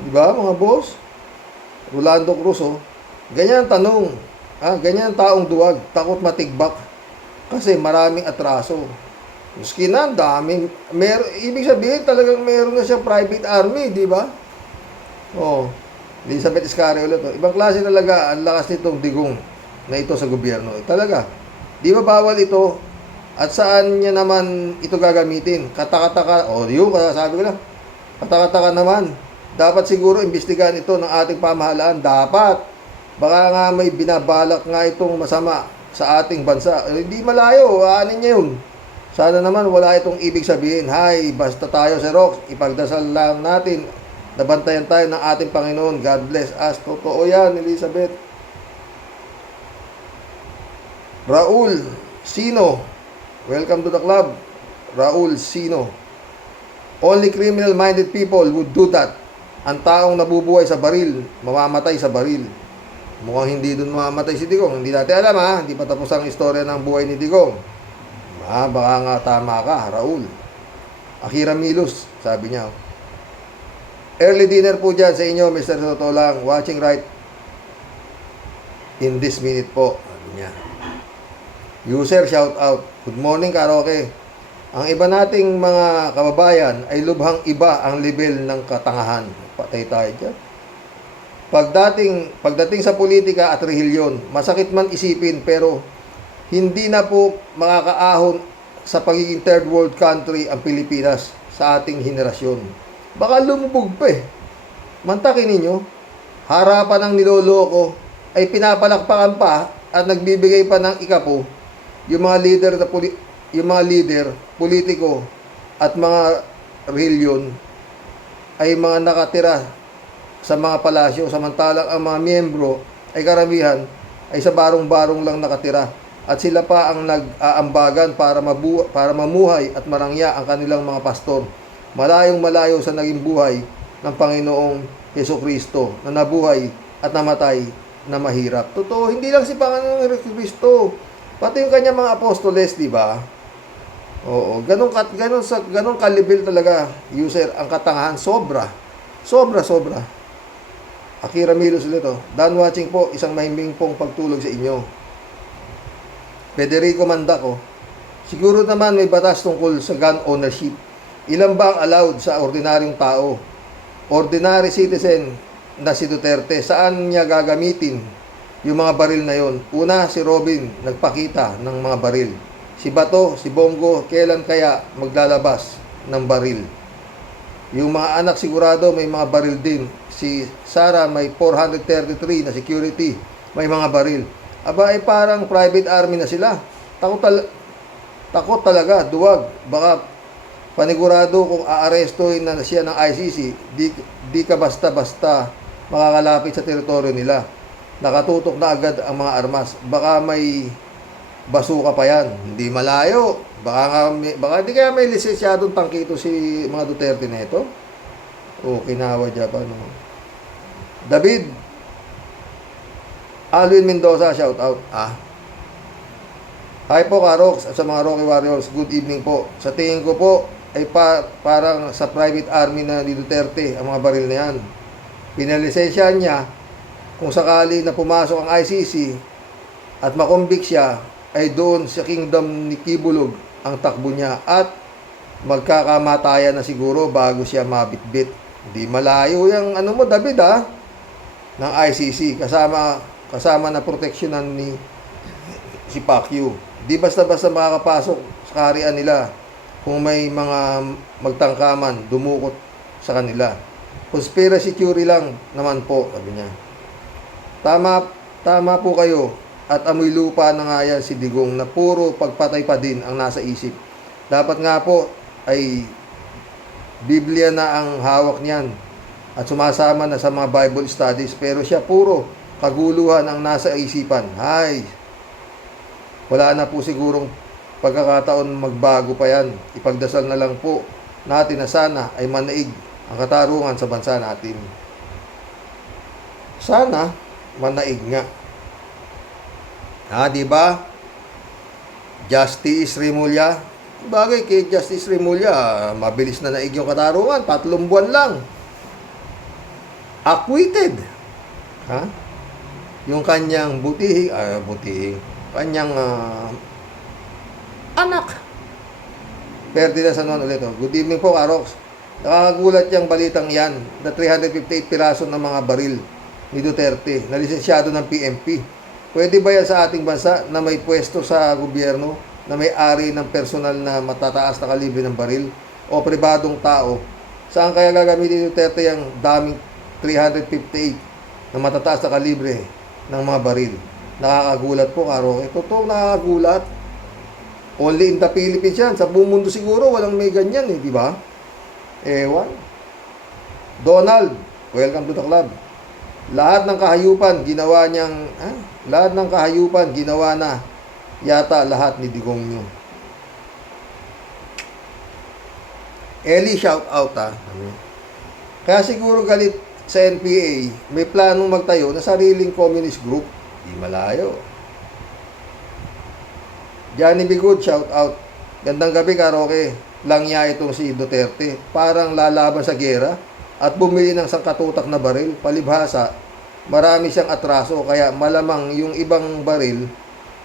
Diba, mga boss? Rolando Cruz, ganyan ang tanong. Ganyan ang taong duwag, takot matigbak. Kasi maraming atraso. Maski na, daming, ibig sabihin talagang meron na siyang private army, di ba? Elizabeth Iscari ulit. Ibang klase talaga, ang lakas nitong Digong na ito sa gobyerno. Talaga, di ba bawal ito? At saan niya naman ito gagamitin? Katakataka, yun, sabi ko lang, katakataka naman. Dapat siguro imbestigahan ito ng ating pamahalaan. Dapat. Baka nga may binabalak nga itong masama sa ating bansa. Hindi malayo, aanin niya yun. Sana naman wala itong ibig sabihin. Hay, basta tayo si Rox, ipagdasal lang natin. Nabantayan tayo ng ating Panginoon. God bless us. Totoo yan, Elizabeth. Raul Sino. Welcome to the club, Raul Sino. Only criminal-minded people would do that. Ang taong nabubuhay sa baril, mamamatay sa baril. Mukhang hindi dun mamamatay si Digong. Hindi natin alam, hindi pa tapos ang istorya ng buhay ni Digong. Baka nga tama ka, Raul. Akira Milos, sabi niya. Early dinner po dyan sa inyo, Mr. Sotolang. Watching right in this minute po, sabi niya. User, shout out. Good morning, Karaoke. Ang iba nating mga kababayan ay lubhang iba ang level ng katangahan. Patay tayo dyan. Pagdating sa politika at relihiyon, masakit man isipin pero hindi na po makakaahon sa pagiging third world country ang Pilipinas sa ating henerasyon. Baka lumubog pa eh. Mantakin ninyo, harapan ng niloloko ay pinapalakpakan pa at nagbibigay pa ng ikapo yung mga leader politiko at mga reliyon ay mga nakatira sa mga palasyo, samantalang ang mga miyembro ay karamihan ay sa barong-barong lang nakatira at sila pa ang nag-aambagan para mamuhay at marangya ang kanilang mga pastor. Malayong malayo sa naging buhay ng Panginoong Jesucristo na nabuhay at namatay na mahirap. Totoo, hindi lang si Panginoong Jesucristo, pati yung kanya mga apostoles, di ba? Oo, ganun kalibil talaga, user, ang katangahan, sobra. Akira Milos ulit, done watching po, isang mahimbing pong pagtulog sa inyo. Federico Mandaco, siguro naman may batas tungkol sa gun ownership. Ilan ba ang allowed sa ordinaryong tao? Ordinary citizen na si Duterte, saan niya gagamitin yung mga baril na yon? Una, si Robin, nagpakita ng mga baril. Si Bato, si Bongo, kailan kaya maglalabas ng baril? Yung mga anak sigurado may mga baril din. Si Sara may 433 na security, may mga baril. Aba, ay parang private army na sila. Takot talaga, duwag. Baka panigurado kung aarestuhin na siya ng ICC, di ka basta-basta makakalapit sa teritoryo nila. Nakatutok na agad ang mga armas. Baka may basuka pa yan. Hindi malayo. Baka hindi kaya may lisensyadong tangkito si mga Duterte na ito. Kinawa dyan pa, no? David Alwin Mendoza, shout out. Hi po, Karox, at sa mga Rocky Warriors, good evening po. Sa tingin ko po, ay parang sa private army na ni Duterte, ang mga baril na yan. Pinalisensyahan niya, kung sakali na pumasok ang ICC at makumbik siya, ay doon sa kingdom ni Kibulog ang takbo niya at magkakamatayan na siguro bago siya mabitbit. Hindi malayo yung David, ng ICC kasama na proteksyonan ni si Pacquiao. Di basta-basta makakapasok sa kaharian nila kung may mga magtangkaman dumukot sa kanila. Conspiracy theory lang naman po, sabi niya. Tama po kayo. at amoy lupa na nga yan si Digong na puro pagpatay pa din ang nasa isip. Dapat nga po ay Biblia na ang hawak niyan at sumasama na sa mga Bible studies, pero siya puro kaguluhan ang nasa isipan. Hay, wala na po sigurong pagkakataon magbago pa yan. Ipagdasal na lang po natin na sana ay manaig ang katarungan sa bansa natin. Sana manaig nga. Di ba? Justice Remulla. Bagay kay Justice Remulla, mabilis na naig yung katarungan, 3 buwan lang. Acquitted. Yung kanyang kanyang anak. Ferdinand San Juan ulit. Good evening po, Karox. Nakakagulat yung balitang yan na 358 piraso ng mga baril ni Duterte na lisensyado ng PNP. Pwede ba yan sa ating bansa na may pwesto sa gobyerno na may-ari ng personal na matataas na kalibre ng baril o pribadong tao? Saan kaya gagamitin ni Duterte yung daming 358 na matataas na kalibre ng mga baril? Nakakagulat po, Karoke. Totoo, nakakagulat. Only in the Philippines yan. Sa buong mundo siguro, walang may ganyan di ba? Ewan. Donald, welcome to the club. Lahat ng kahayupan, ginawa na yata lahat ni Digong nyo. Eli, shout out Kaya siguro galit sa NPA, may planong magtayo na sariling communist group. Di malayo. Johnny Bigood, shout out. Gandang gabi, Karoke. Langya itong si Duterte. Parang lalaban sa gera at bumili ng sangkatutak na baril. Palibhasa, marami siyang atraso. Kaya malamang yung ibang baril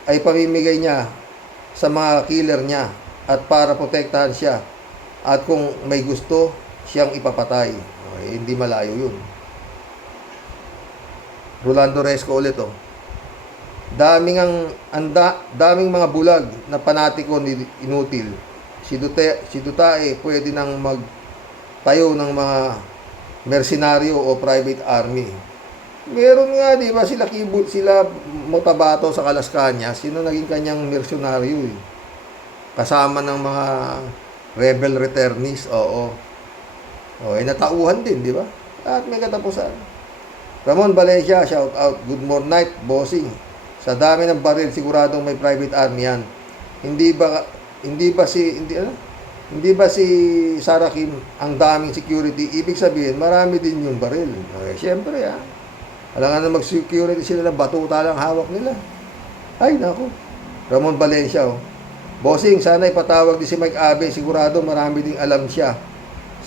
ay pamimigay niya sa mga killer niya at para protektahan siya. At kung may gusto, siyang ipapatay. Hindi malayo yun. Rolando Resco ulit daming mga bulag na panatiko ni inutil. Si Dutae pwede nang magtayo ng mga mercenaryo o private army. Meron nga, di ba, sila Motabato sa Kalascanya, sino naging kanyang mercenaryo kasama ng mga rebel returnees, natauhan din, di ba? At may katapusan. Ramon Valencia, shout out. Good morning, night, bossing. Sa dami ng baril, siguradong may private army yan. Hindi ba si Sarah Kim ang daming security? Ibig sabihin, marami din yung baril. Siyempre, alangan na mag-security sila ng batuta lang hawak nila. Ay, naku. Ramon Valencia, bossing, sana ipatawag din si Mike Abe. Sigurado marami ding alam siya.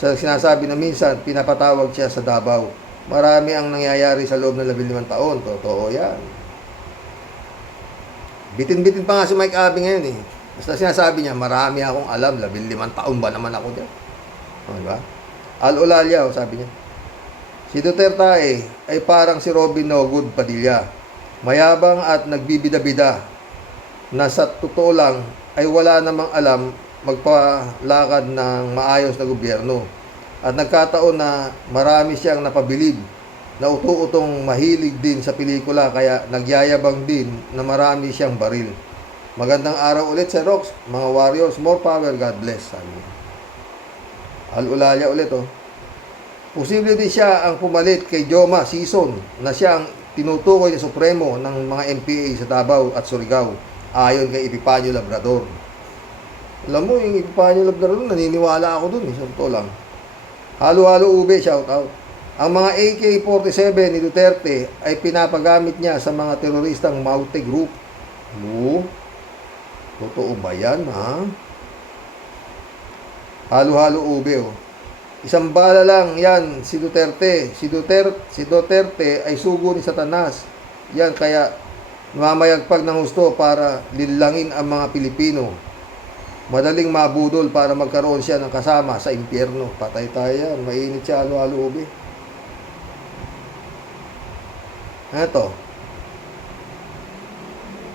Sa sinasabi na minsan, pinapatawag siya sa Davao. Marami ang nangyayari sa loob ng 15 taon. Totoo yan. Bitin-bitin pa nga si Mike Abe ngayon Basta sinasabi niya, marami akong alam. 15 taon ba naman ako dyan? Diba? Al-Olalia, sabi niya. Si Duterte ay parang si Robin Nogud Padilla. Mayabang at nagbibida-bida na sa totoo lang ay wala namang alam magpalakad ng maayos na gobyerno. At nagkataon na marami siyang napabilib na utu-utong mahilig din sa pelikula kaya nagyayabang din na marami siyang baril. Magandang araw ulit sa Rox, mga warriors, more power, God bless. Sabi. Al-Ulaya ulit Posible din siya ang pumalit kay Joma Sison na siya ang tinutukoy ng Supremo ng mga MPA sa Davao at Surigao ayon kay Epifanio Labrador. Alam mo, yung Epifanio Labrador, naniniwala ako dun sa totoo lang. Halo-halo ube, shout out. Ang mga AK-47 ni Duterte ay pinapagamit niya sa mga teroristang Maute Group. Totoo ba yan, Halo-halo ube, Isang bala lang yan, si Duterte. Si Duterte ay sugo ni Satanas. Yan, kaya mamayagpag ng husto para linlangin ang mga Pilipino. Madaling mabudol para magkaroon siya ng kasama sa impyerno. Patay tayo yan. Mainit siya, halo-halo ube. Ito.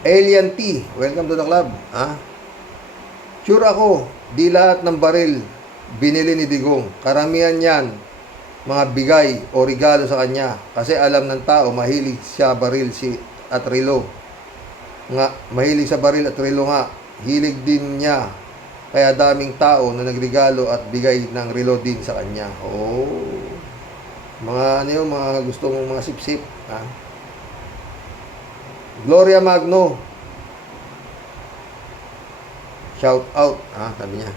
Alien T. Welcome to the club. Sure ako, di lahat ng baril binili ni Digong. Karamihan yan, mga bigay o regalo sa kanya. Kasi alam ng tao, mahilig siya baril at relo. nga mahilig sa baril at relo nga. Hilig din niya. Kaya daming tao na nagregalo at bigay ng relo din sa kanya. Oh. Mga ano yun, mga gustong mga sip-sip. Ha? Gloria Magno. Shout out. Sabi niya.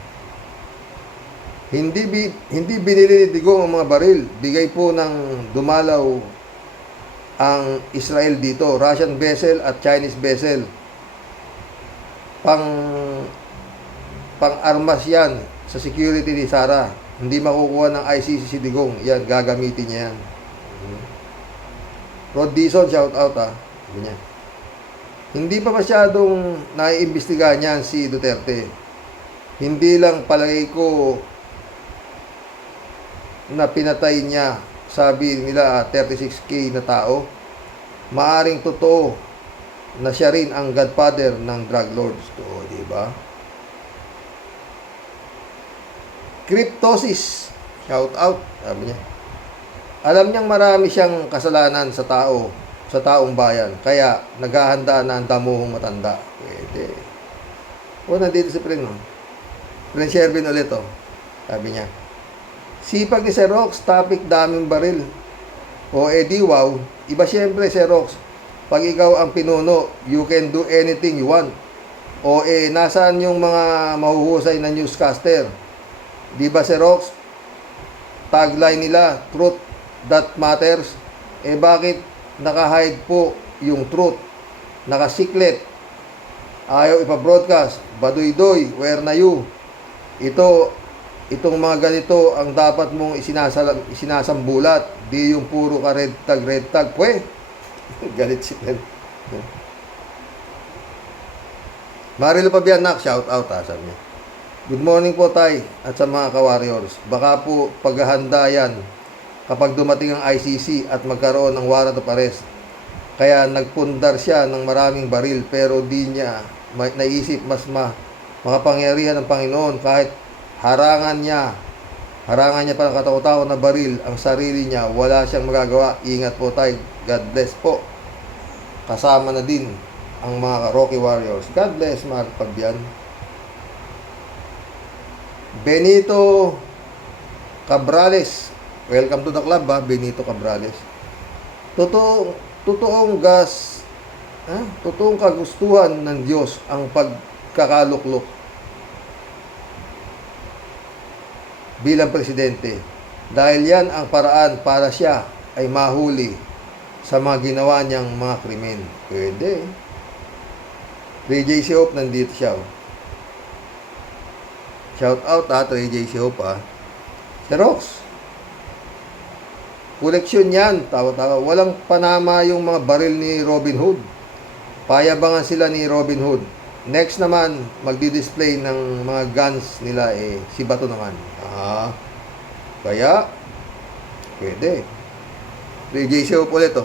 Hindi binili ni Digong ang mga baril. Bigay po ng dumalaw ang Israel dito. Russian vessel at Chinese vessel. Pang-armas yan sa security ni Sara. Hindi makukuha ng ICC si Digong. Yan, gagamitin niya yan. Rod Dizon, shout out Sabi niya. Hindi pa masyadong naiimbestigahan niyan si Duterte. Hindi lang palagay ko na pinatay niya, sabi nila 36K na tao. Maaring totoo na siya rin ang godfather ng drug lords. Oo, di ba? Cryptosis, shout out, sabi niya. Alam niyang marami siyang kasalanan sa taong bayan, kaya naghahanda na ang damuhong matanda. Pwede. O, nandito si Prin, Prin Shervin ulit, sabi niya. Sipag ni Sir Rox, topic daming baril. O, edi wow, iba siyempre Sir Rox. Pag ikaw ang pinuno, you can do anything you want. O, nasaan yung mga mahuhusay na newscaster? Di ba Sir Rox? Tagline nila, truth that matters. Bakit naka-hide po yung truth? Nakasiklet. Ayaw ipa-broadcast. Baduy-doy, where na you? Itong mga ganito ang dapat mong isinasambulat. Di yung puro ka red tag. Pwe! Galit si Pen. Marilo Pabianak, shout out sabi niya. Good morning po tay at sa mga ka-warriors. Baka po paghahanda yan kapag dumating ang ICC at magkaroon ng warrant of arrest. Kaya nagpundar siya ng maraming baril pero di niya naisip mas makapangyarihan ng Panginoon kahit harangan niya pa ng katakot-takot na baril ang sarili niya, wala siyang magagawa. Ingat po tayo. God bless po. Kasama na din ang mga Rocky Warriors. God bless mga kapagyan. Benito Cabrales. Welcome to the club Benito Cabrales. Totoong kagustuhan ng Diyos ang pagkakaluklok bilang presidente. Dahil yan ang paraan para siya ay mahuli sa mga ginawa niyang mga krimen. Pwede. Ray J. Hope, nandito siya. Shout out Ray J. Hope Sir Rox, koleksyon yan. Tawa-tawa. Walang panama yung mga baril ni Robin Hood. Payabangan sila ni Robin Hood. Next naman, magdi-display ng mga guns nila si Bato naman. Kaya, pwede. Ray J. Hope ulit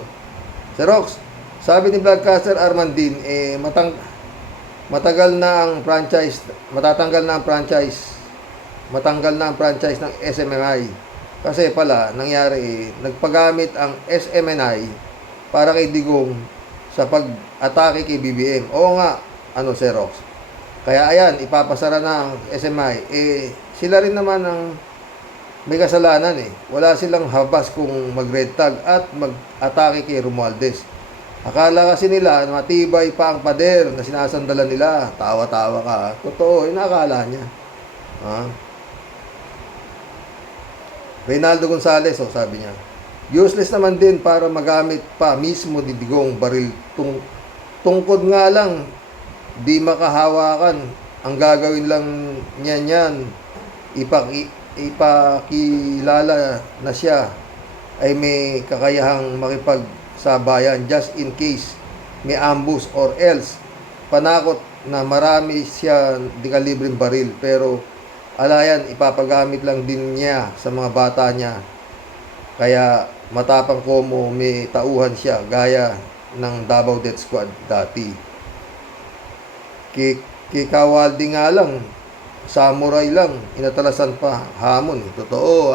Sir Rox, sabi ni Vlogcaster Armandin, matanggal na ang franchise ng SMNI. Kasi pala, nangyari, nagpagamit ang SMNI para kay Digong sa pag-atake kay BBM. Oo nga, Sir Rox. Kaya ayan, ipapasara na ang SMI. Sila rin naman ang may kasalanan Wala silang habas kung mag-red tag at mag-atake kay Romualdez. Akala kasi nila matibay pa ang pader na sinasandalan nila. Tawa-tawa ka. Totoo, inakala niya. Reynaldo Gonzales, sabi niya. Useless naman din para magamit pa mismo ni Digong baril. Tungkod nga lang, di makahawakan. Ang gagawin lang niyan, ipakilala na siya ay may kakayahang makipagsabayan just in case may ambush or else panakot na marami siya di kalibreng baril pero alayan ipapagamit lang din niya sa mga bata niya kaya matapang komo may tauhan siya gaya ng Davao Death Squad dati. Kikawaldi nga lang, samurai lang, inatalasan pa hamon. Totoo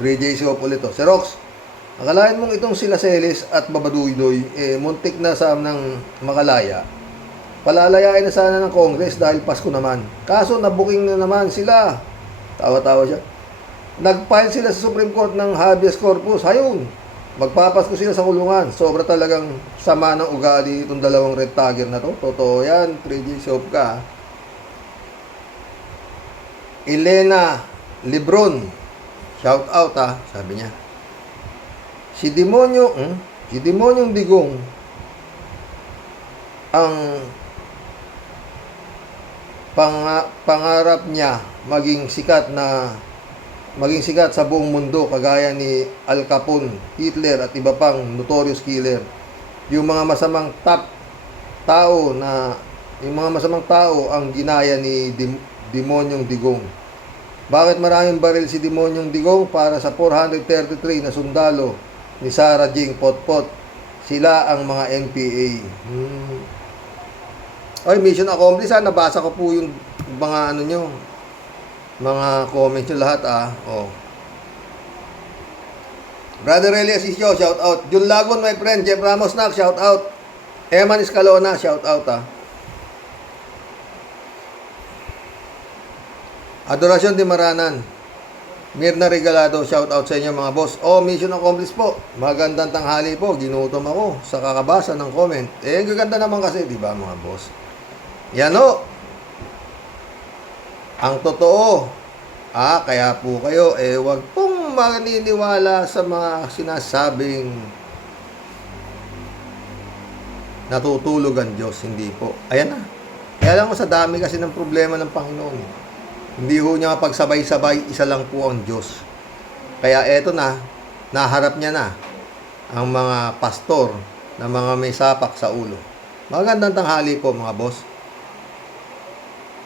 Ray J. Siop ulit Sir Rox, Akalain mong itong sila Celis at Babaduydoy, muntik na sa ng makalaya. Palalayain na sana ng Congress dahil Pasko naman. Kaso nabuking na naman sila. Tawa-tawa siya. Nag-file sila sa Supreme Court ng habeas corpus. Hayun, magpapasko sila sa kulungan. Sobra talagang sama ng ugali itong dalawang red tagger na to. Totoo yan, 3G soap ka. Elena Lebron, shout out sabi niya. Si Demonyong Digong ang pangarap niya maging sikat sa buong mundo kagaya ni Al Capone, Hitler at iba pang notorious killer. Yung mga masamang tao ang ginaya ni Demonyong Digong. Bakit maraming baril si Demonyong Digong? Para sa 433 na sundalo ni Sarah Jing Potpot. Sila ang mga NPA. Ay, mission accomplished nabasa ko po yung mga mga comments nyo lahat Brother Elias Isyo, shout out. Jun Lagon, my friend. Jeff Ramos Nak, shout out. Eman Escalona, shout out Adorasyon de Maranan. Mirna Regalado, shout out sa inyo mga boss. Mission accomplished po. Magandang tanghali po. Ginutom ako sa kakabasa ng comment. Ang gaganda naman kasi, di ba mga boss? Yan ang totoo. Kaya po kayo, wag pong maniniwala sa mga sinasabing natutulog ang Diyos. Hindi po. Ayan na. Kaya lang sa dami kasi ng problema ng Panginoon. Hindi ho niya pagsabay-sabay, isa lang po ang Diyos. Kaya eto naharap niya na ang mga pastor na mga may sapak sa ulo. Magandang tanghali po mga boss.